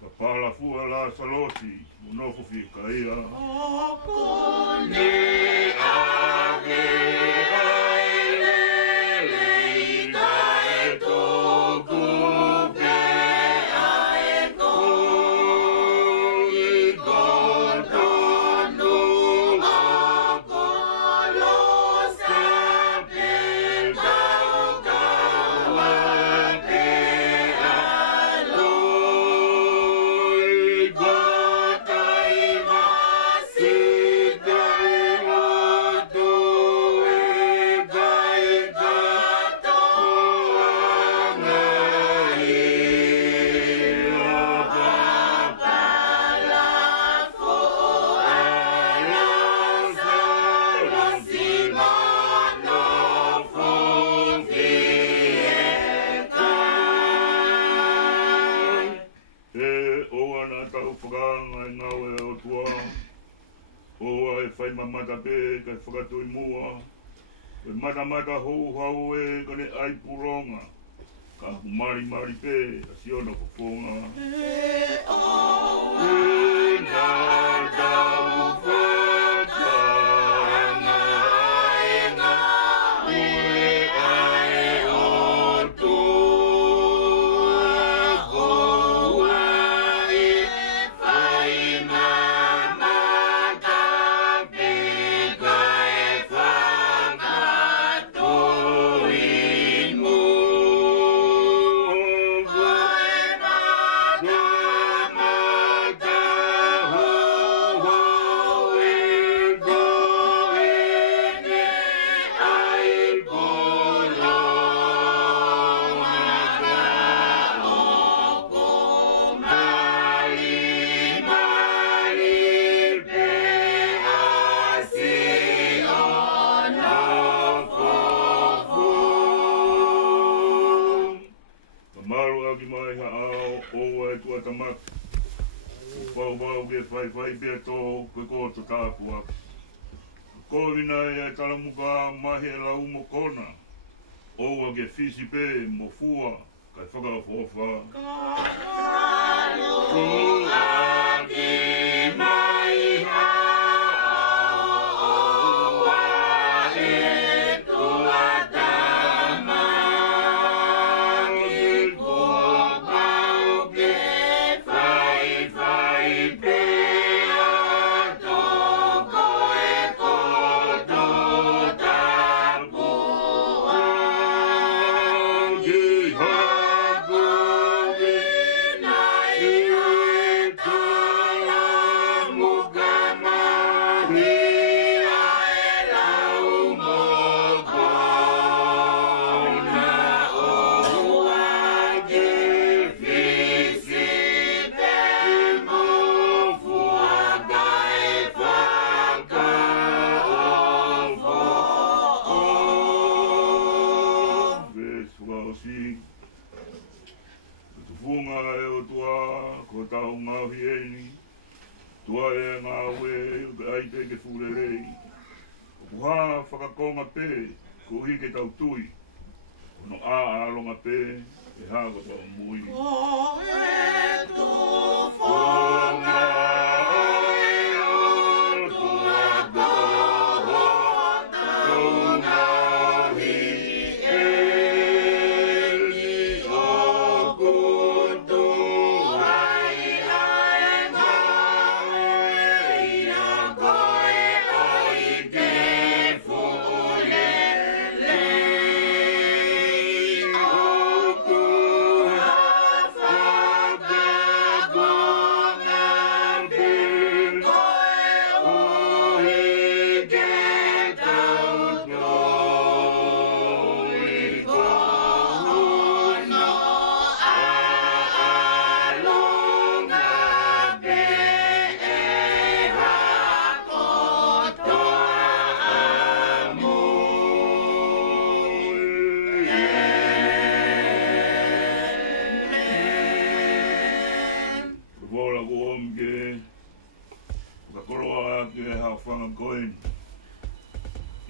Ka pala fua la saloti unofo fika ia. Kone ave ailele kai toku pe aeko i kotonu akolo sape kau kawa pe aloi kotai masitai lotu e kai katoanga ia papala fuala salasimono fufiekai. E oa na tau whakanga e ngau e o tua. Oa e whai mamata pe kai whakatui mua. E mata hou hau e kane ai puronga. Ka humari mari pe a siona ko whonga. Fai bea tō koe kōto tāpua. Kōwina e talamuka mahi e lau mo kona. Oua ke fisi pe mo fua kai whakafofa. Kaluaki mai hao oua e tuatama. Ki kōpau ke whai pe. Go! tua e ngā ue ai te ke furerei. Uha whakakonga pē, ko hike tau tui. No a alonga pē, e haga tau mui. Ko e tu whonga e o tua toho tau ngāhi e ni o kutu ai ai ngā e ina koe ai ke fule le o kuha whakakonga pe koe uhi ke tau noi kohono a alunga pe e hako toa Vola ko omke, ka koroa ke hau whanga koen.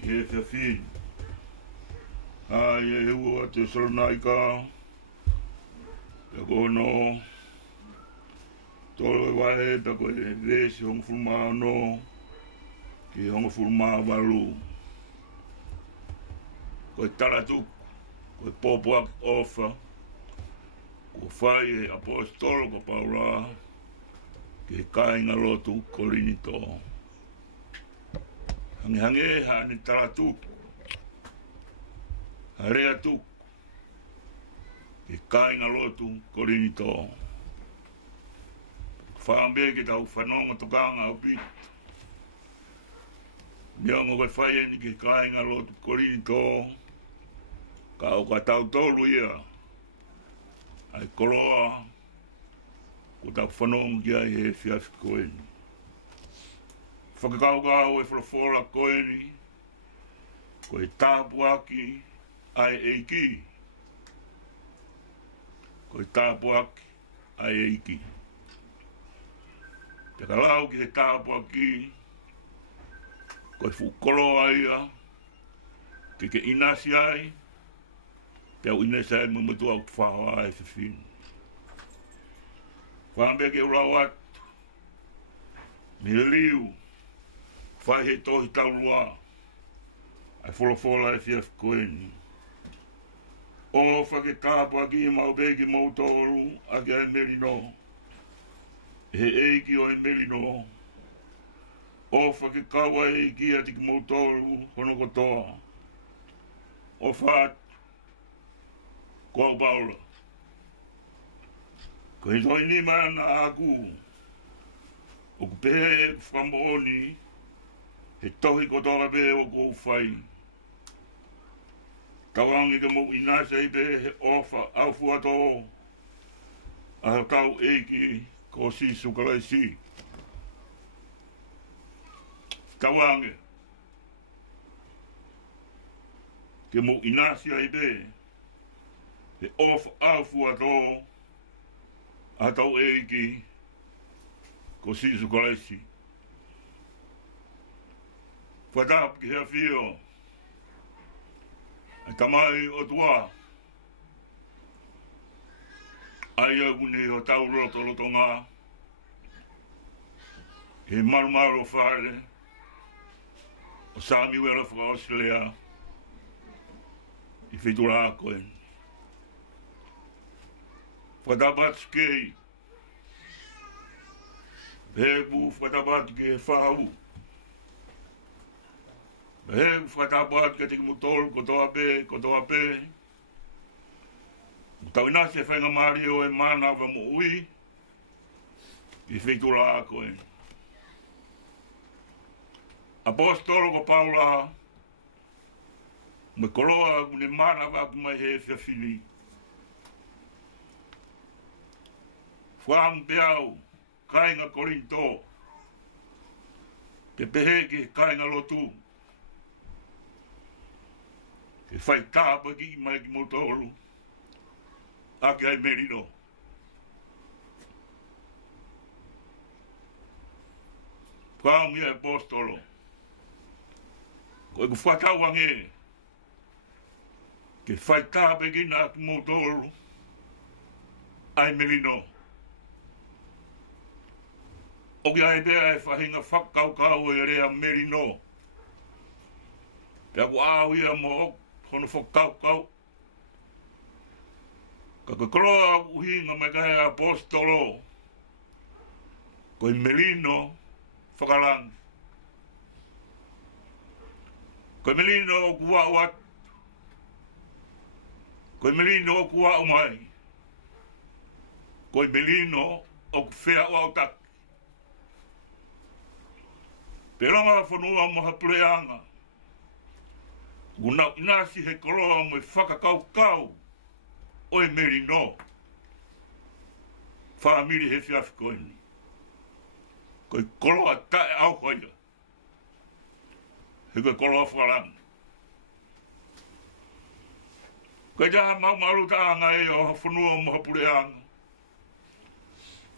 I e whiawhiri. Ai e hua te soronaika. Te kono. Tolo e wae ta koe vesi hongo fulmaa no. Ki hongo fulmaa walu. Koe taratuku. Koe popoak ofa. Ko whai e apostolo ko paura. Ke kāinga lotu kolini tō. Hange ha ni taratuku. Ha rea tuku. Ke kāinga lotu kolini tō. Whaambe ke tau whanonga tokanga au pitu. Niongo koe whai e ni ke kāinga lotu kolini tō. Ka o ka tau tolu ia. Ai koroa. Ko tau whanonga ki ai he whiawhi koeni. Whakakaukau e whalawhora koeni. Ko e tāpu aki ai eiki. Ko e tāpu aki ai eiki. Te kalau ki he tāpu aki. Ko e whukoroa ia. Ke inasi ai. Te au inasi ai mamatu au whaoa ai whiwhini. Whambe ke urau atu. Me liu. Whai he tohi taurua. Ai wholofola e whiawhi koeni. O whake tāpu aki i mau begi mau tōru. Ake ai merino. He eiki o ai merino. O whake kaua eiki ati ki mau tōru. Hono kotoa. O whātu. Kua upaula. Ko he toi ni mana aku. O ku pehe whamaoni. He tohi kotoa pehe o kou whai. Tawangi ka mo inase i pehe he ofa au fuato. A tau eiki ko si sukalaisi. Tawangi. Ke mo inase i pehe. He ofa au fuato. A tau eiki ko si sukalaisi. Whatap ki hea whio. Ai tamai o tua. Ai au kune o tau roto ngā. He maru whare. O Samiuela Faka'osilea. I whitura a koen. Whatapat skei. Beheku whatapat ke Fai'aho. Beheku whatapat ke te mutolu kotoa pe. Tau inase whainga mari o e mana wa mo ui. I whitura a koen. Apostolo ko Paula. Me koroa kune mana wa kumai he whiawhini. Wham beau, kainga korinto. Ke pehe ke kainga lotu. Ke whai tāpa ki mai ki motoru. Ake ai merino. Whaamia e postolo. Ko e ku whatawange. Ke whaita begina ki motoro. Ai melino. O ki ai bea e whahinga whakaukau e rea melino. Pea ku āwia mo hono whakaukau. Ka koe koroa uhinga me kahe apostolo. Koe melino whakalang. Koe melino o kua wat. Koe melino o kua o mai. Koe melino o whea o au tak. Pelanga whanua maha pureanga. Guna inasi he koroa mo e whakakaukau. Oi melino. Famili he fiafi koini. Koe koroa tae au hoia. He koe koroa whakaranga. Koe jaha maumaru taanga e o hawhanua maha pureanga.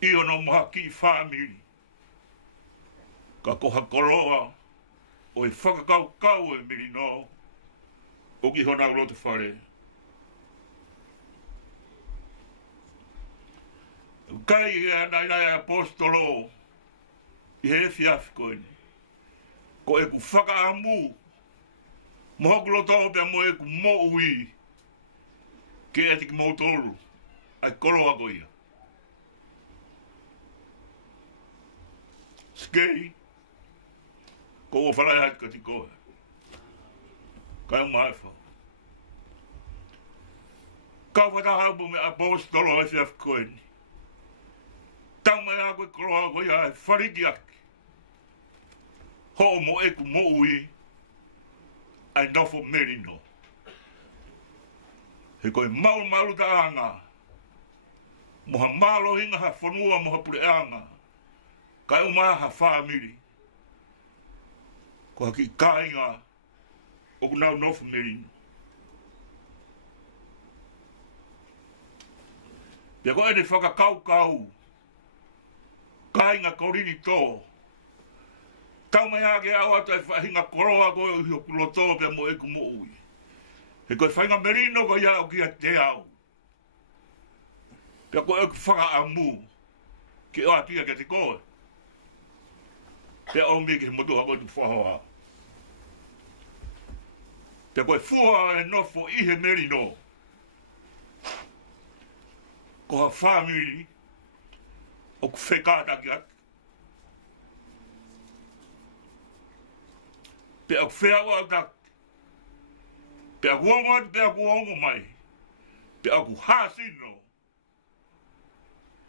Ihono maha ki famili. Ka koha koroa o e whakakaukau e melino. O ki hona ulote whare. Kai e anai apostolo i he fiafi koini. Ko e ku whakaamu. Mohoklo tau pia mo e ku mo ui. Ke e tiki motoru. Ai koroa koia. Skei. Ko o wharai hait ka ti koe. Kai o maifo. Ka whatahapu me apostolo e fiafi koini. Tau mai a koe koroa koe a e whariki aki. Ho mo e ku mo ui. Ai nofo merino. He koe mauru ta anga. Moha malo hinga ha whanua moha pure anga. Kai umaha ha famili. Ko haki kāinga. O ku nau nofo merino. Pia koe ne whakakaukau. Kāinga korini tō. Tau mai ake au atu e whahinga koroa koe o hio kuloto pia mo e ku mo ui. He koe whainga merino ko ia o kia te au. Pia koe e ku whaka amu. Ke o atia ke te koe. Pia o mi ke motu hako tu whahoa. Pia koe fua e nofo ihe merino. Ko ha famili. O ku whekata ki atu. Pea ku whea o tak. Pea ku ongo atu, pea ku ongo mai. Pea ku hāsino.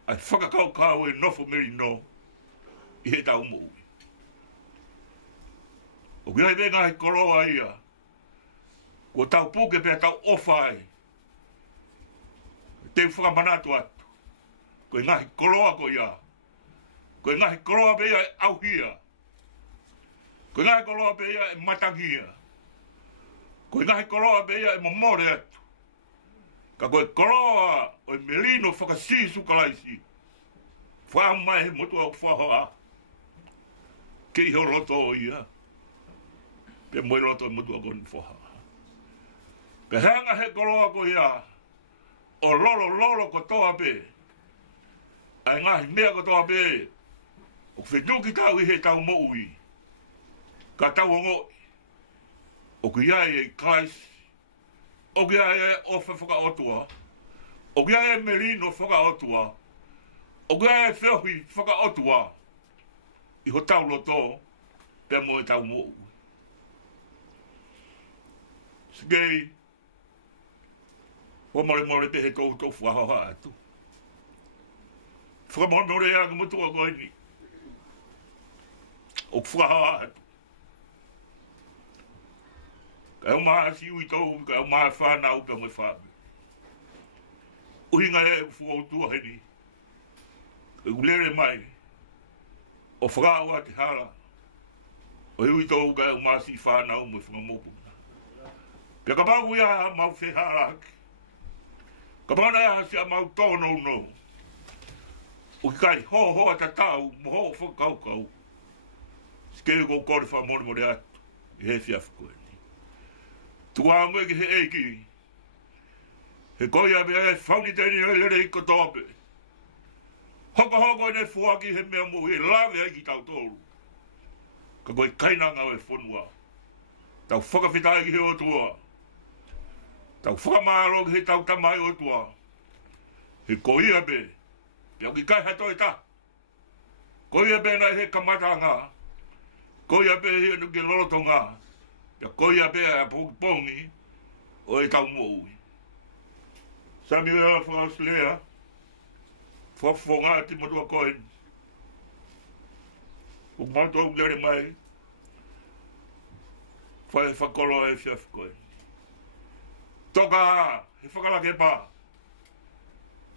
Ai whakakaukau e nofo merino. I he tau mo ui. O ki hai venga he koroa ia. Ko tau puke pea tau ofai. Te whakamanatu atu. Koe ngahi koroa ko ia. Koe ngahi koroa pe ia e auhia. Koe ngahi koroa pe ia e matangia. Koe ngahi koroa pe ia e momore atu. Ka koe koroa o e melino whakasisu kalaisi. Whaam mai he motu au whahoa. Ke iho roto o ia. Pe moe roto e motu au koni whahoa. Pe hanga he koroa ko ia. O lolo ko toa pe. Ai ngahi mea ko toa pe. O whenuki tau i he tau mo ui. Ka tau ongo. O ki ai e kais. O ki ai e ofe whakaotua. O ki ai e merino whakaotua. O ki ai e wheohi whakaotua. I ho tau loto. Pea mo e tau mo ui. Sikei. Wa more pe he kou tau whahoha atu. Whakamore ea ka mutu a koini. O whahoha atu. Ka au maha si ui tau, ka au maha whanau pe ngoi whabe. Uhinga e whakautua heni. E ulere mai. O whakau a te hara. O hui tau ka au maha si whanau mo whakamopu. Pia ka pāku ia mau whehara haki. Ka mana ia si a mau tōno no. O ki kai ho a ta tau mo ho whakaukau. Skeu ko kore wha mori atu. I he fiafu koe ni. Tua mwe ki he eiki. He koi a mea e whauni teni e lere i kotope. Hoko ne fuaki he mea mo e lawe ai ki tau toru. Ka koe kainanga o e whonua. Tau whakawhitai ki he o tua. Tau whakamaro ki he tau tamai o tua. He koi a me. Pia ki kai hato e ta. Koi a me na he kamatanga. Koi a me he nuki lorotonga. Pia koi a me a pongi o e tau moui. Samiuela Faka'osilea. Fofonga ti motua koe. O manto o lere mai. Fai whakolo e fiafu koe. Toka he whakala ke pā.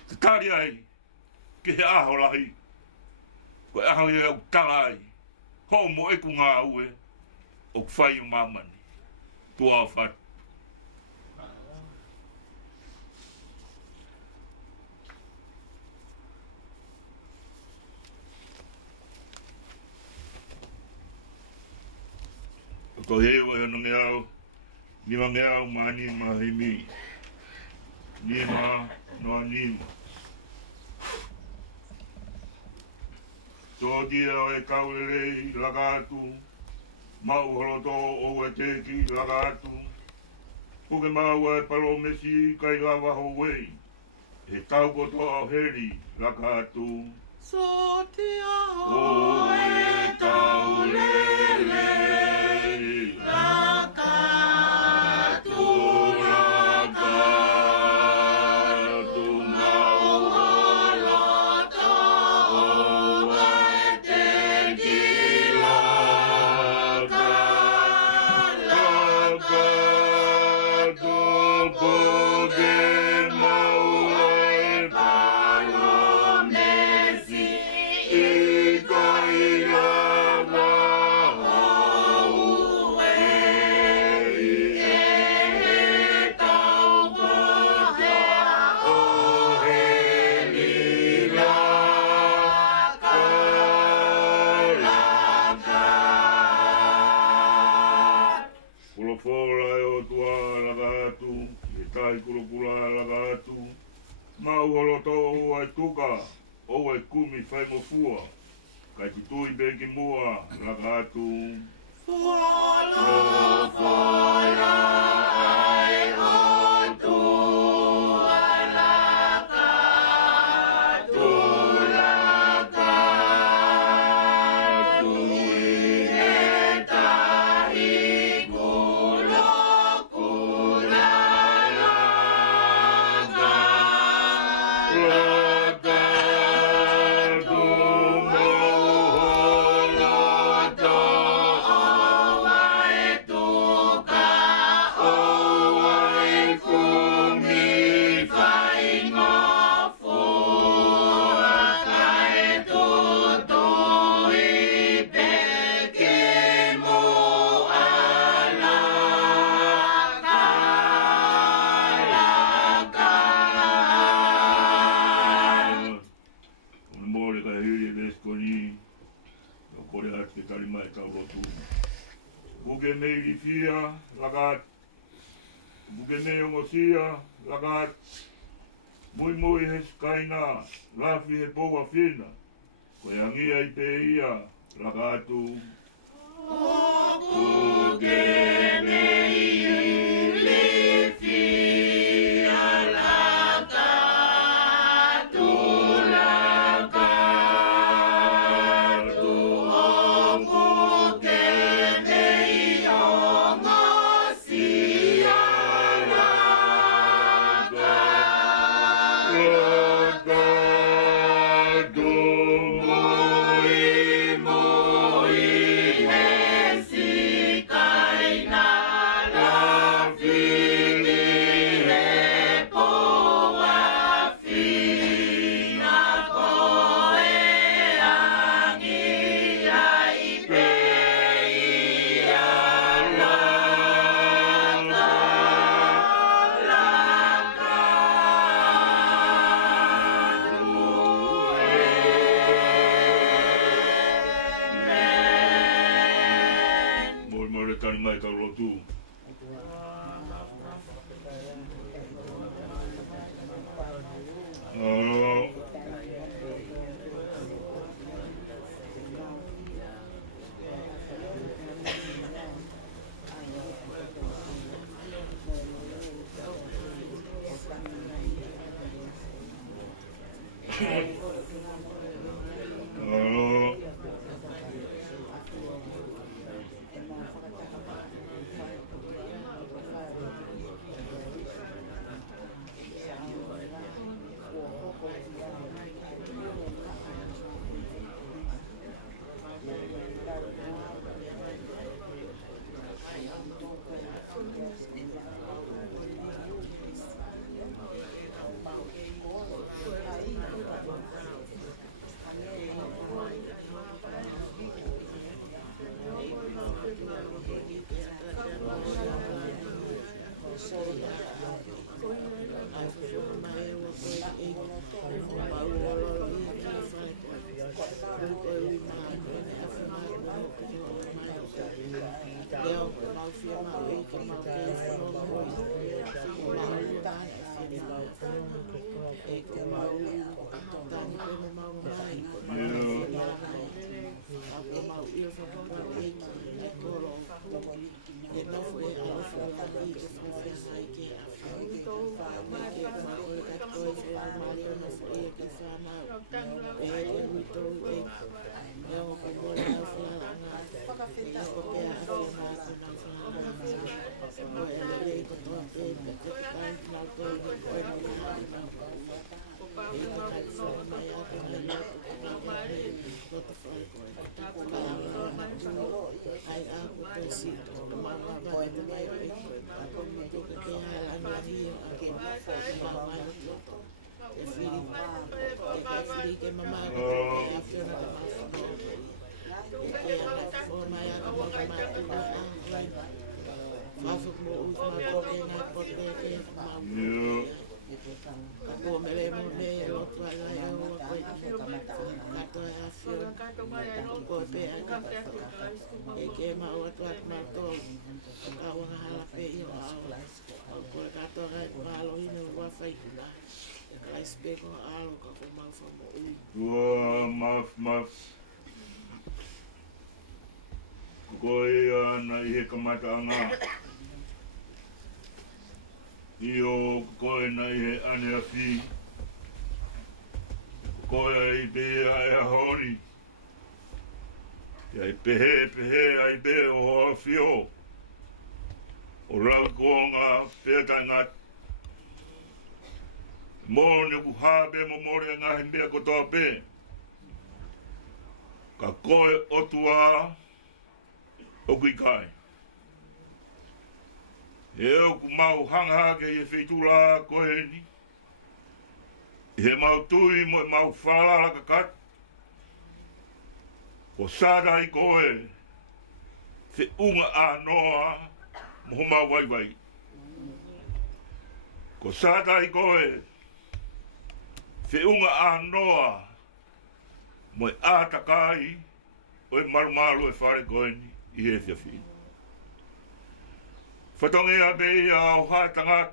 Te tāri ai. Ki he aho lahi. Koe aho i au tala ai. Ho mo eku ngā ue. O kwhai o mamani. Tua o whatu. Ko hewa he no ngeau, niwa ngeau mani ma himi. Nima no anima. Tō dia o e kaurelei lagatu, mau holoto o e teki lagatu. Puke mau e palomesi kai lava howei, e tau koto au heri lagatu. So te aho O e kaurelei. Mau holoto o e tuka, o e kumi whai mo fua. Kai ti tui beki mua, lagatu. Fuala, fuala, ai o tua lagatu, lagatu, i he tahi kulo kula lagatu, moholoto o ai tuka, o ai kumi whai ngofua, kai tutu i peke mua lagaka. Mori ka hiri veskoni, o kore hati te karima e tau rotu. Buke nei rifia, lagat. Buke nei ongosia, lagat. Mui mui he skaina, lafi he poua whina. Koe angia i te ia, lagatu. Buke nei rifia, lagatu, lagatu. O buke nei ongosia, Lagatu, mui mui tani mai Failotu. Koe na ihe kamata anga. Io koe na ihe ane a fi. Koe i be a hori. Ia i pehe ai be o fio. O rau koonga pētai ngat. Mōne ku habe mo mōre ngā himbea kotoa pē. Ka koe otua o kui kai. E o ku mau hanga ke i whitura koe ni. I he mau tui mo e mau whalala ka kat. Ko sāra i koe. Te unga a noa mo mau waiwai. Ko sāra i koe. Te unga a noa mo e ātakai o e marumaru e whare koe ni. I he whiawhi. Whatongi a bei a o hātanga.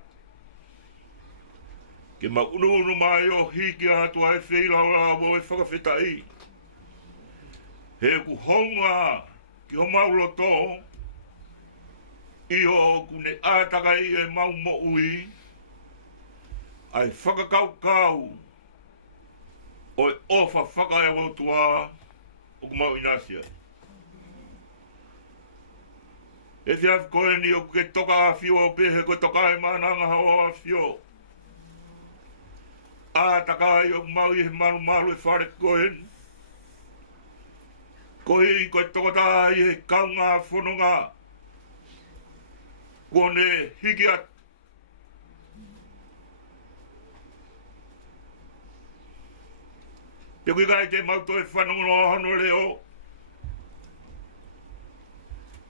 Ke ma unu mai o hiki atua e whilaura o e whakawhitai. He ku honga ki o mauroto. I o ku ne ātakai e mau mo ui. Ai whakakaukau. O e ofa whakae o tua o ku mau inasia. E whiaf koe ni o ke toka a whio o pehe koe toka e mananga hawa a whio. A taka i o mau i he maru e whare koe. Koe i koe toka tā i he kaunga whanonga. Kone hiki at. Te kui kai te mauto e whanonga no hano leo.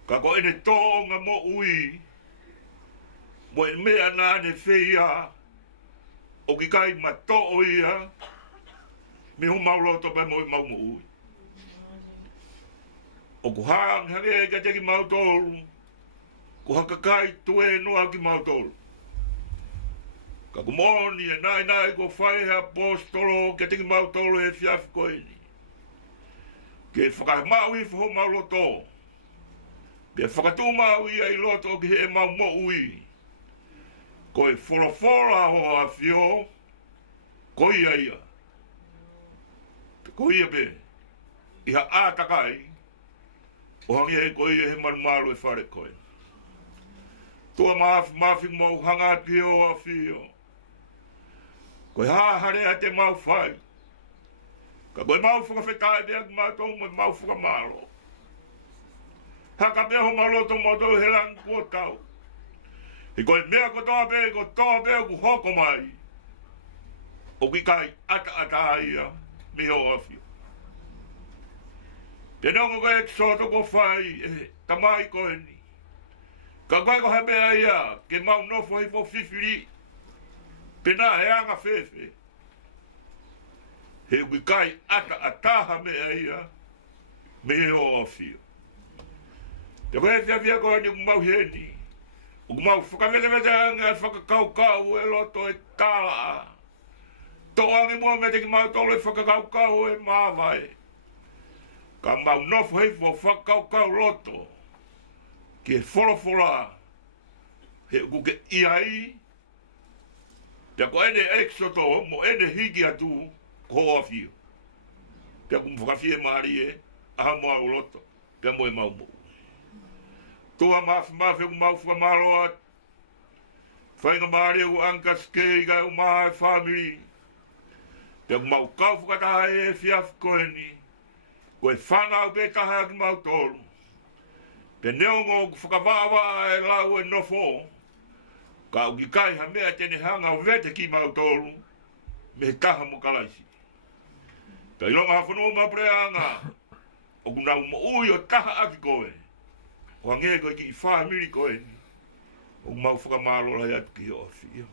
Ka ko ene tōnga mo ui. Mo e mea nāne whia. O ki kai ma tō ia. Me hu mauroto pa mo i mau mo ui. O ku hang hange ka teki mautoru. ko hakakai tue noa ki mautolo. Ka kumoni e nai ko whai hea postolo ke tiki mautolo e fiafi koeni. Ke whakamau i whaho mauloto. Ke whakatu mau i ai loto ki he mau mo ui. Ko e whorofora ho a whio, ko ia ia. Ko ia be, iha ātakai, o hangi he ko ia he marumaru e whare koe. Tua maafi mau hanga ki o a whio. Ko e hahare a te mau whai. Ka koe mau whakawhetai bea ki mātou mo mau whakamaro. Haka bea ho mauloto moto he lang kua tau. I koe mea ko toa bea, ko toa bea ku hoko mai. O ki kai ata ia, mi ho awhio. Te nongo koe ek soto ko whai, tamai koe ni. Ka koe ko hebea ia, ke mau nofo hi po whiwhiri. Pena he anga whewhe. He ki kai ata mea ia, mi ho awhio. Te koe whiawhia koe ni kumau heni. O mau whakawetewetanga e whakakaukau e loto e tāla. Tō angi mua me te ki mau tole whakakaukau e māwae. Ka mau nofo hei fo whakakaukau loto. Ki e wholofora. He uku ke iai. Te ko ene exoto mo ene hiki atu ko awhio. Te kum whakawhie maari e aha mua u loto. Te mo e mau mo. Tua mafi ku mau whamaroa. Whainga maari u anka skei kai u maa e famili. Te ku mau kau whakataha e fiafi koe ni. Koe whanau pe taha ki mau tolu. Te neongo ku whakawaawa e lau e nofo. Ka u ki kai ha mea tene hanga o vete ki mau tolu. Me taha mo kalaisi. Ka ilonga hawhanua mapreanga. O ku nau mo ui o taha aki koe. O ange koe ki famili koe ni. O mau whakamaro lai atu ki o whio.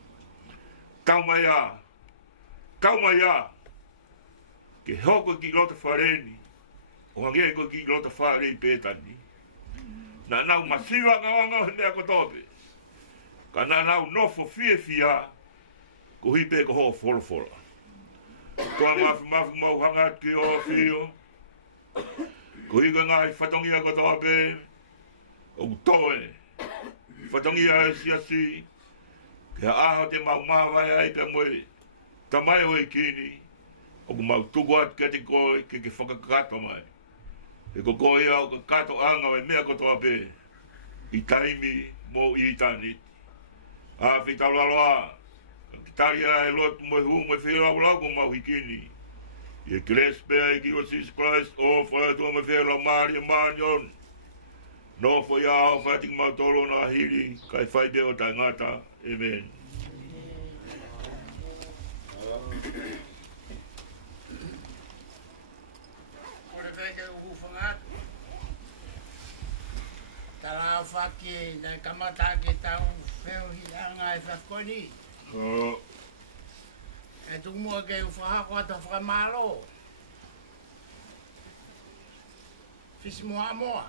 Kau mai a. Ke hoko ki lota whareni. O ange koe ki lota wharei pētani. Na nau masiwa ngawanga hene ako tope. Ka na nau nofo fia. Ko hipe ko ho wholofora. Koa mafi mau hanga atu ki o whio. Ko higa ngai whatongi ako tope. O toe, whatongi a siasi, ke aho te mau mawai ai pe moe, tamai o i kini, o ku mau tuku atu ke te koe, ke whakakato mai. E ko koe au ka kato anga e mea kotoa pe, i taimi mo i tani. A whitalo aloa, ki taria e lotu moe hu, moe whira au lau ko mau i kini. I e krespea i ki o Jesus Christ, o Failotu me whira maari e maarion. No Fai'aho whating mautolo na hiri, kai whai beo tai ngata. Amen. Kore veke uhu whangat. Tala whaki na kamata ke tau wheo hi anga e whakoni. E tumua ke whahako ata whakamalo. Fisi moa moa.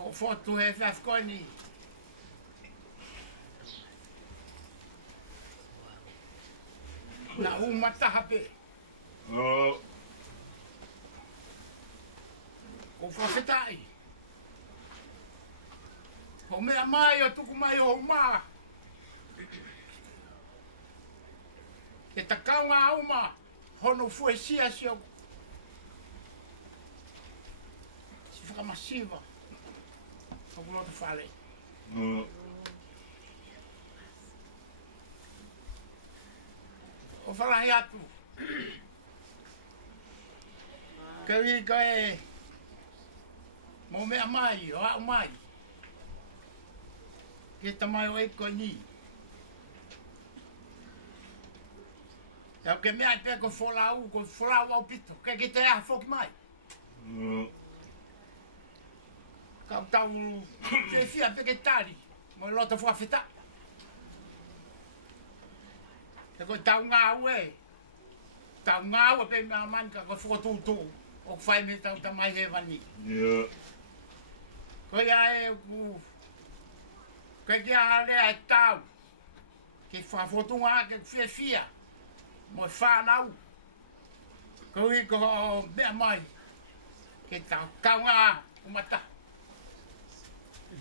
Ko foto e whafkoni. Na umataha pe. Ko whawhetai. Ho mea mai o tuku mai o maa. E takaunga auma. Hono fuesia sio. Si whakamasiva. O kulota whare. O whalahi atu. Kei koe. Mo mea mai, o au mai. Ke tamai o eko ni. Tau ke mea pe ko wholau au pito. Ke te aha whoki mai. Kau tau te fia pe ke tari. Mo lota whawheta. Te koe tau ngā ue. Tau ngā ue pe mea man ka koe whakatūtū. O whai me tau tamai he wani. Koe ia e ku. Koe kia lea e tau. Ke whawhotunga ke whia. Mo e whanau. Koe ko mea mai. Ke tau kau ngā umata.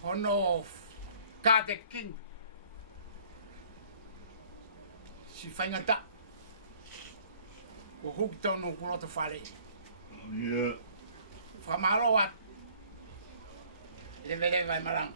Hono Kate King. Si whaingata. Ko huk tonu kuroto whare. Whamaro at. Lewe vai marang.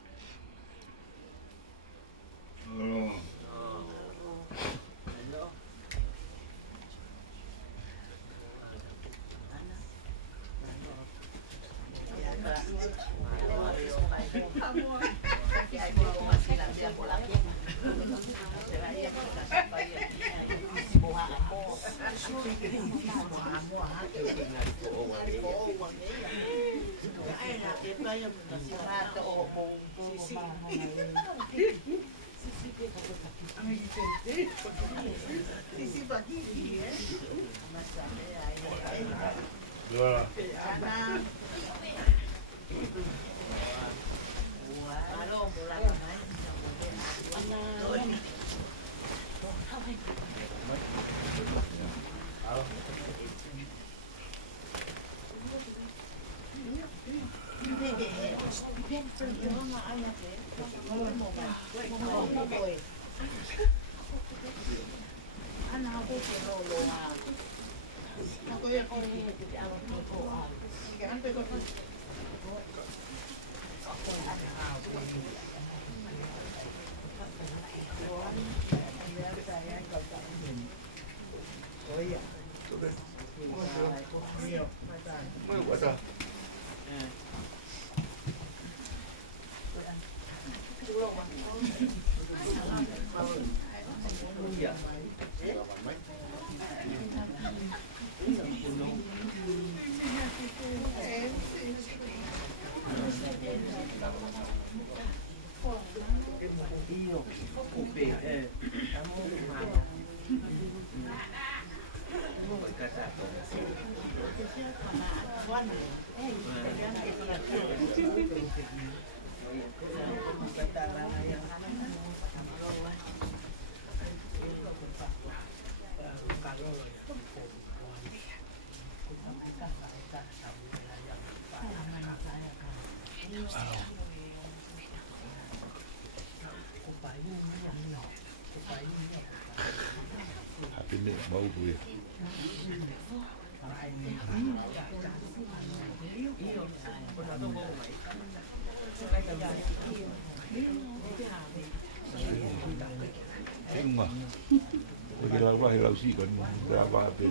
Ini mau gue. Tengok. Kita lalu hilau sih kan berapa apa.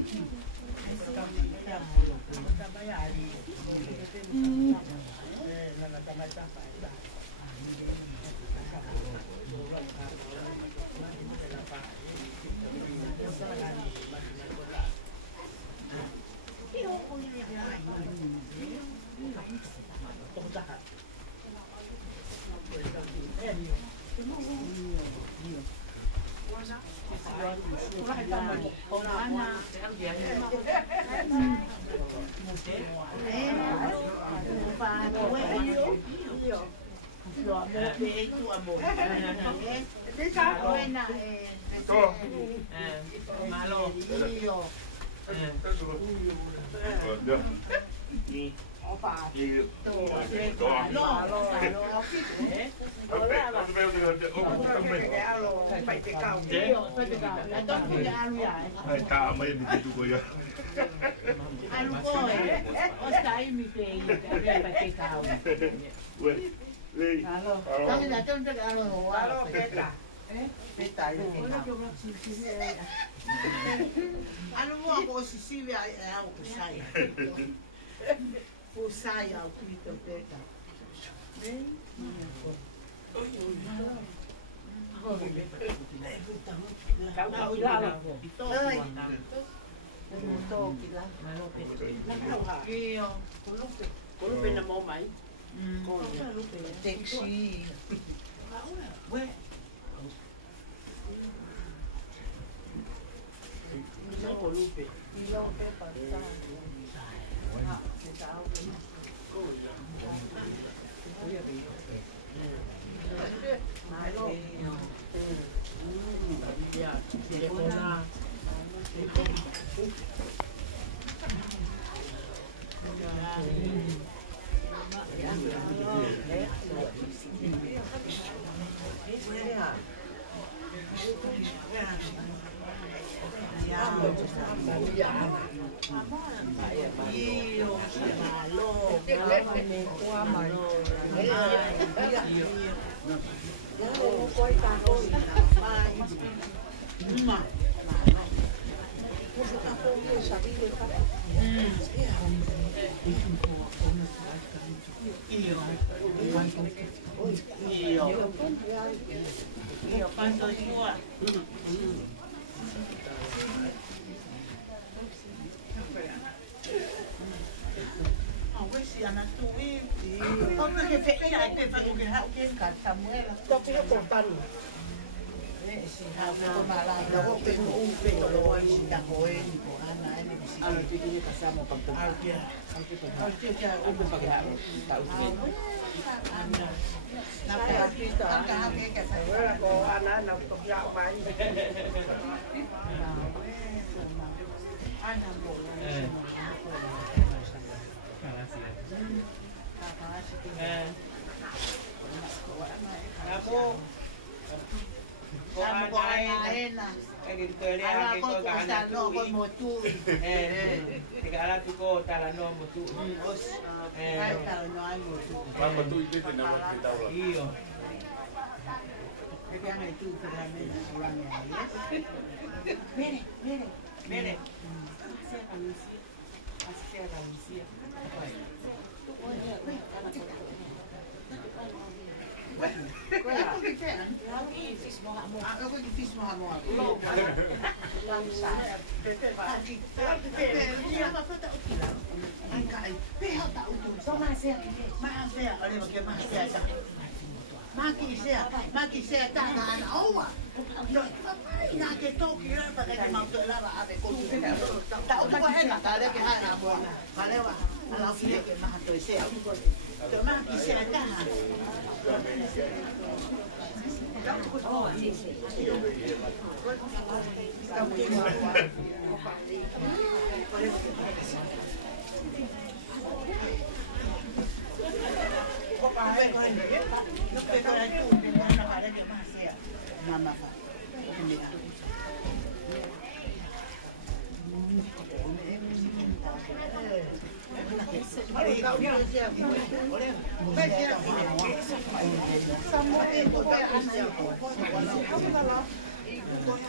Ano mo ako si Silvia ay ako kusaya. Kusaya ako dito peta. Kulupe na mo mai. Taxi. lupe.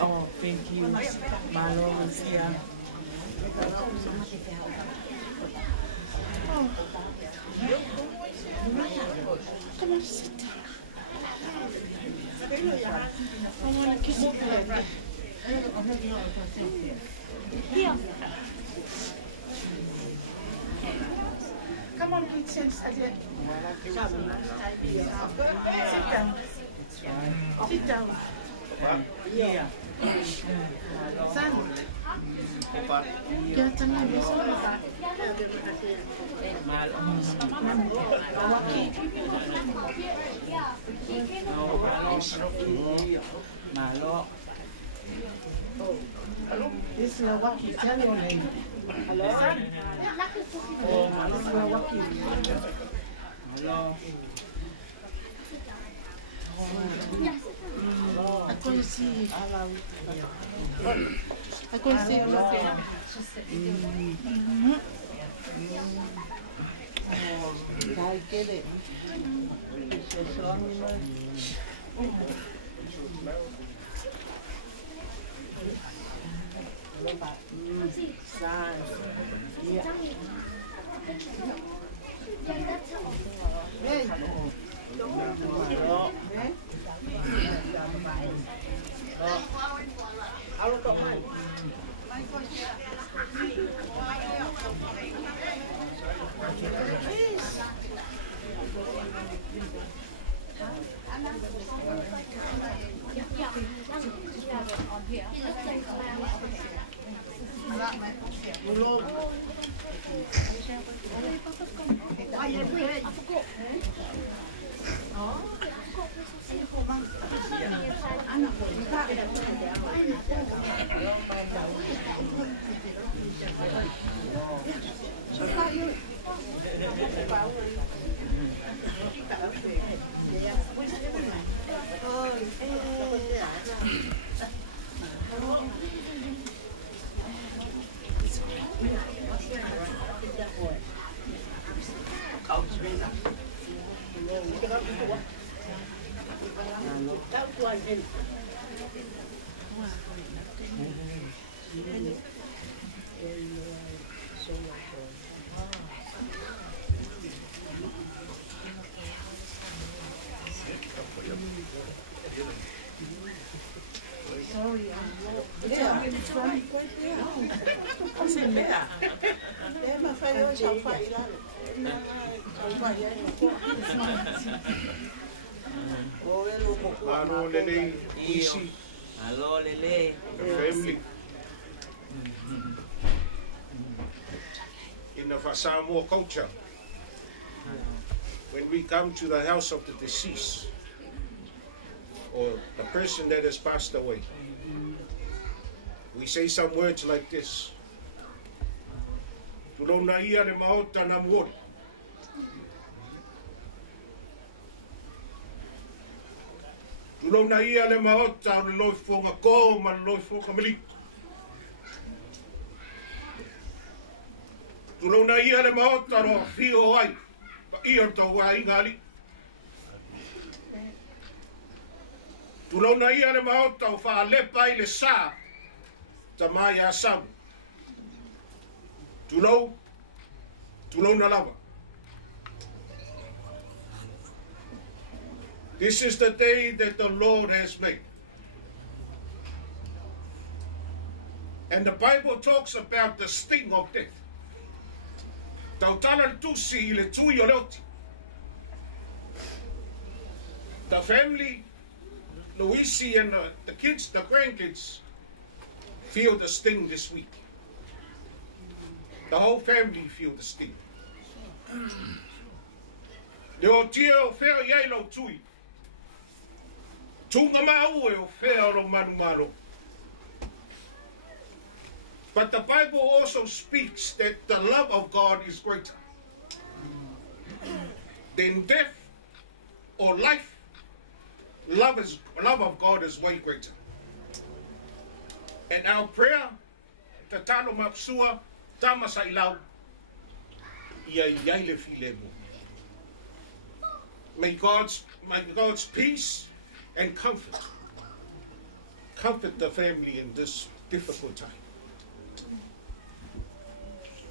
Oh, thank you. Malaysia. Come on, sit down. I want to kiss you. Here. Come on, kids, sit down. Sit down. Yeah. San. Ya tengah biasa. Malo. This is Lawaki. Tell your name. Hello. Oh, Malo Lawaki. Hello. I couldn't see. I couldn't see you. I get it. It's a song. Hello, Lele. Hello, Lele. The family. In the Samoa culture, when we come to the house of the deceased or the person that has passed away, we say some words like this. Tulona ia le maota na mori. Tulona ia le maota o le loifonga ko ma le loifonga famili. Tulona ia le maota ro fio ai. Pa ia to wa ingali. Tulona ia le maota o fa lepa i le sa. Tamai a sabu. Tulona lava. This is the day that the Lord has made. And the Bible talks about the sting of death. Tautala tusi ile tui oloti. The family, Luisi and the kids, the grandkids, feel the sting this week. The whole family feel the sting. Le o tio fea iai lau tui. Tunga mau e o fea ro manu malo. But the Bible also speaks that the love of God is greater than death or life. Love of God is way greater. And our prayer, tatalo mapsua, tama sa ilaw, iai le filemo. May God's peace and comfort the family in this difficult time.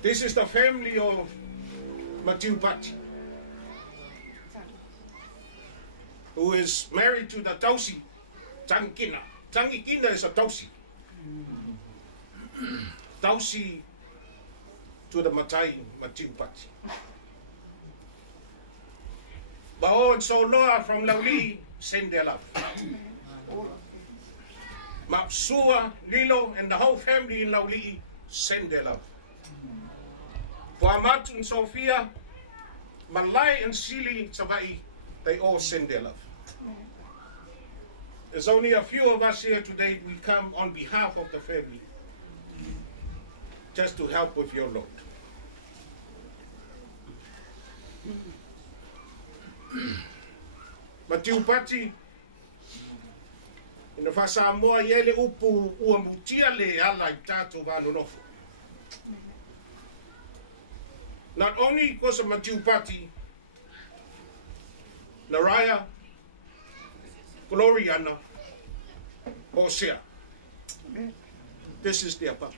This is the family of Matiu Pati, who is married to the Tausi, Tangikina. Tangikina is a Tausi. Tausi to the Matiu Pati. Bao and Soloa from Lauli send their love. Mapsua, Lilo, and the whole family in Lauli send their love. For Amat and Sophia, Malai and Sili Savai, they all send their love. There's only a few of us here today. We come on behalf of the family just to help with your load. Matiu Pati, in the Fasamoa yele upu uamutia le ala I tato vanu nofo. Not only because of Matiu Pati, Naraya, Gloriana, Hosea. This is their papa.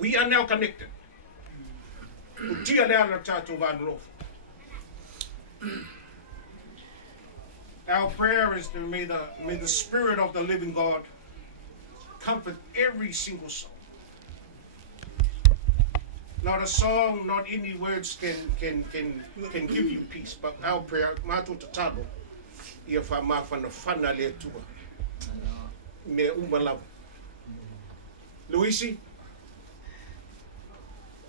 We are now connected. Utia le ala tato vanu nofo. Our prayer is that may the Spirit of the living God comfort every single soul. Not a song, not any words can give you peace, but our prayer, matu tatalo, ia fa mafana fana le tua, me umalawa. Luisi,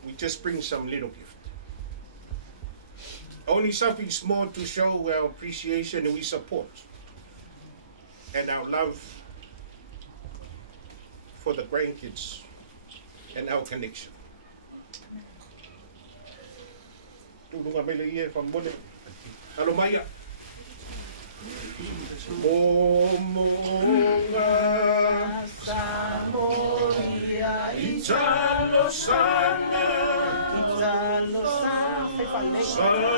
we just bring some little gift. Only something small to show our appreciation and we support and our love for the grandkids and our connection. Tulungan may laiye from Mone. Hello, Maya. Omonga Samoria Italo Sana Italo Sana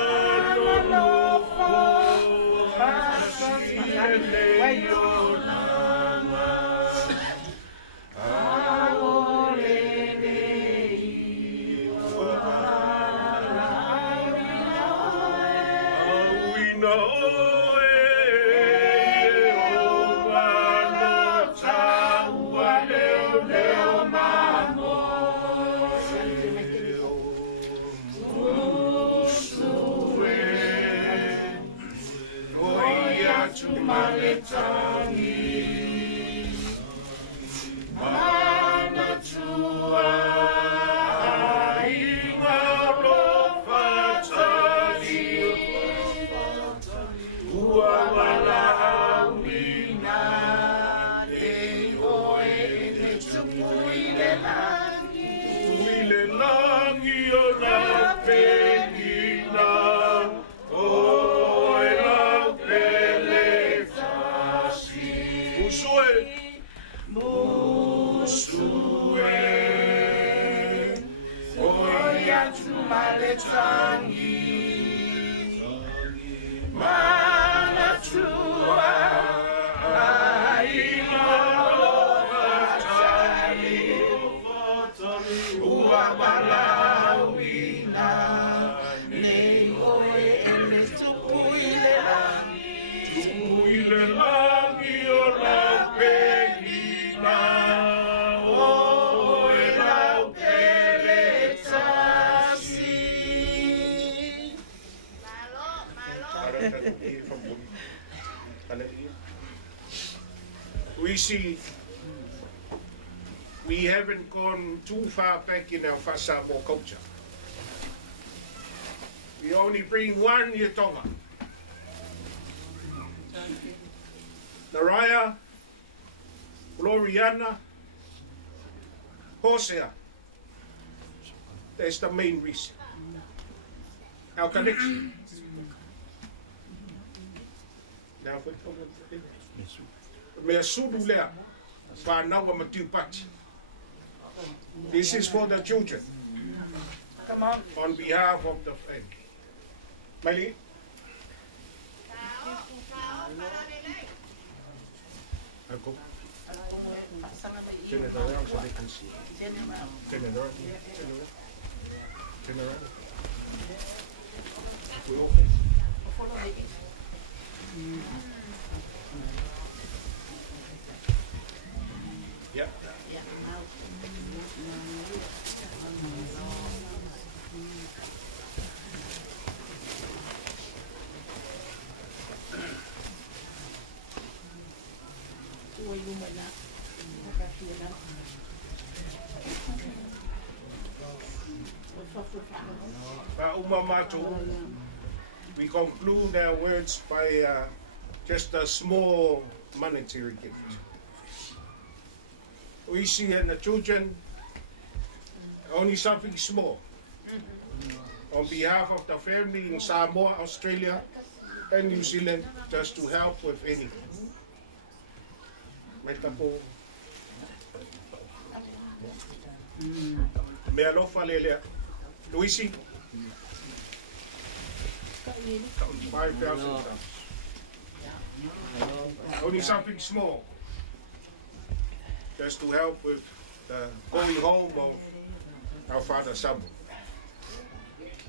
We haven't gone too far back in our Fasamo culture. We only bring one Yetonga. Naraya, Gloriana, Hosea. That's the main reason. Our connection. Now, this is for the children. Come on behalf of the family. Mali? Turn it around so they can see. Turn it around. Turn it around. We okay? Yeah. We conclude our words by just a small monetary gift. We see in the children only something small. On behalf of the family in Samoa, Australia, and New Zealand, just to help with anything. Me alofa lelea. Luisi. 5,000. Only something small. Just to help with the going home of our father Samu.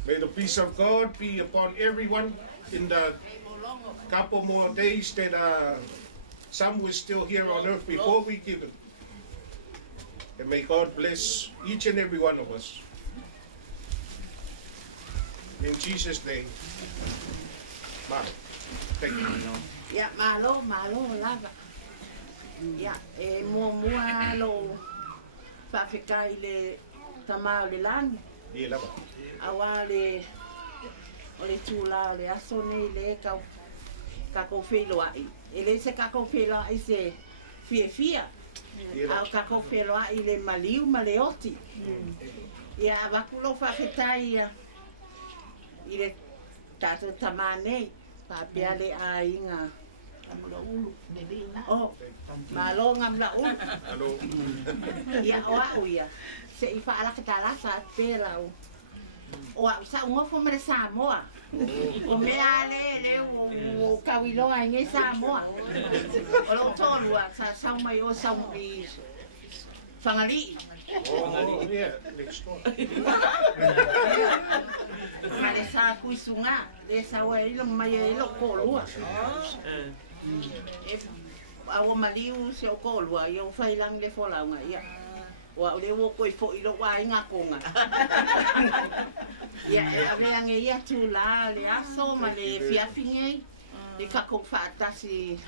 May the peace of God be upon everyone in the couple more days that Samu is still here on earth before we give him. And may God bless each and every one of us. In Jesus' name. Malo. Thank you. Yeah, malo, lava. Yeah, mo mualo. whawhikai le tamau le langi. Ia lava. Awa le o le tūla o le aso nei le kako wheloai. E le se kako wheloai se fia. Au kako wheloai le maliu ma le oti. Ia wakulo whawhitai i le tātou tamanei. Pāpea le a inga. Oh, malo ngam la ulu. Ia o au ia. Se i whaala ka tarasa at pēra o. O au sa ungofo mele Samoa. O mea le o kawiloa inge Samoa. O lo tōrua sa saumai o saumai whangali. Oh, yeah, next door. Ma le sa kuisunga. Le sa ua ilo mai ilo kōlua. Awa maliu se o kōlua. Ia o whailang le wholaunga. Ia. Wa le wo koi fo ilo wa inga konga. Ia aveange ia tūla le aso ma le fiafinge. Le kako whaatasi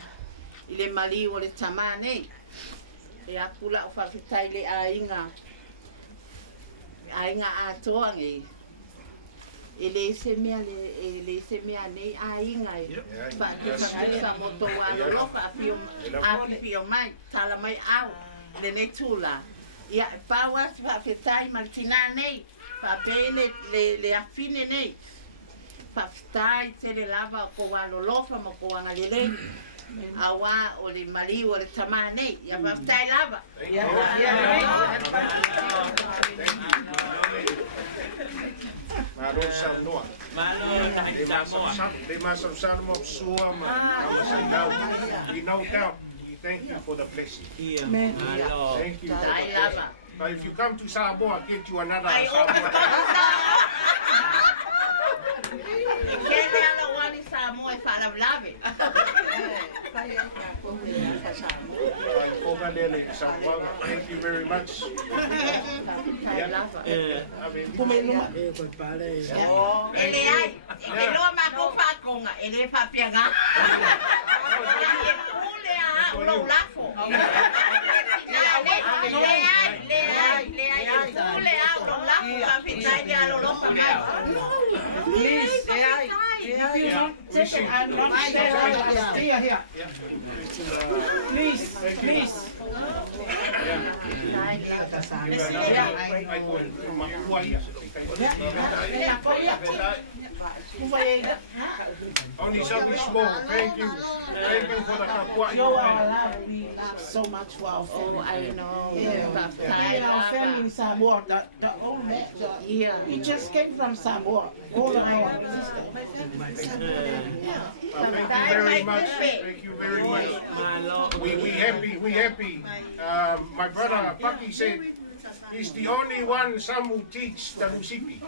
i le maliu o le tamane. E akula o whawhitai le ainga atoange. E le se mea nei ainga e. Whaatisa moto wano lofa a mai, tala mai au, le nei tūla. Ia paua si whawhitai maltina nei, whapele le afine nei. Whawhitai te le lava ko wano lofa ma ko wanga le lei. Awa o le mali o le tamane ia waftai lava. Malo Samoa. They must have Samoa Sua. We no doubt. We thank you for the blessing. Thank you. If you come to Samoa, I'll get you another Samoa. Samoa para lave. Thank you very much. Ele ai, ele não matou faconga, ele vai pegar. Ele a o lafo. Please. Only something small. Thank you. Thank you for the kapua. You are allowed to so much for our family. Oh, I know. Yeah. Our family in Samoa, the old man, he just came from Samoa. All our Thank you very much. Thank you very much. We happy. My brother Paki said he's the only one some who teach the Lusipi.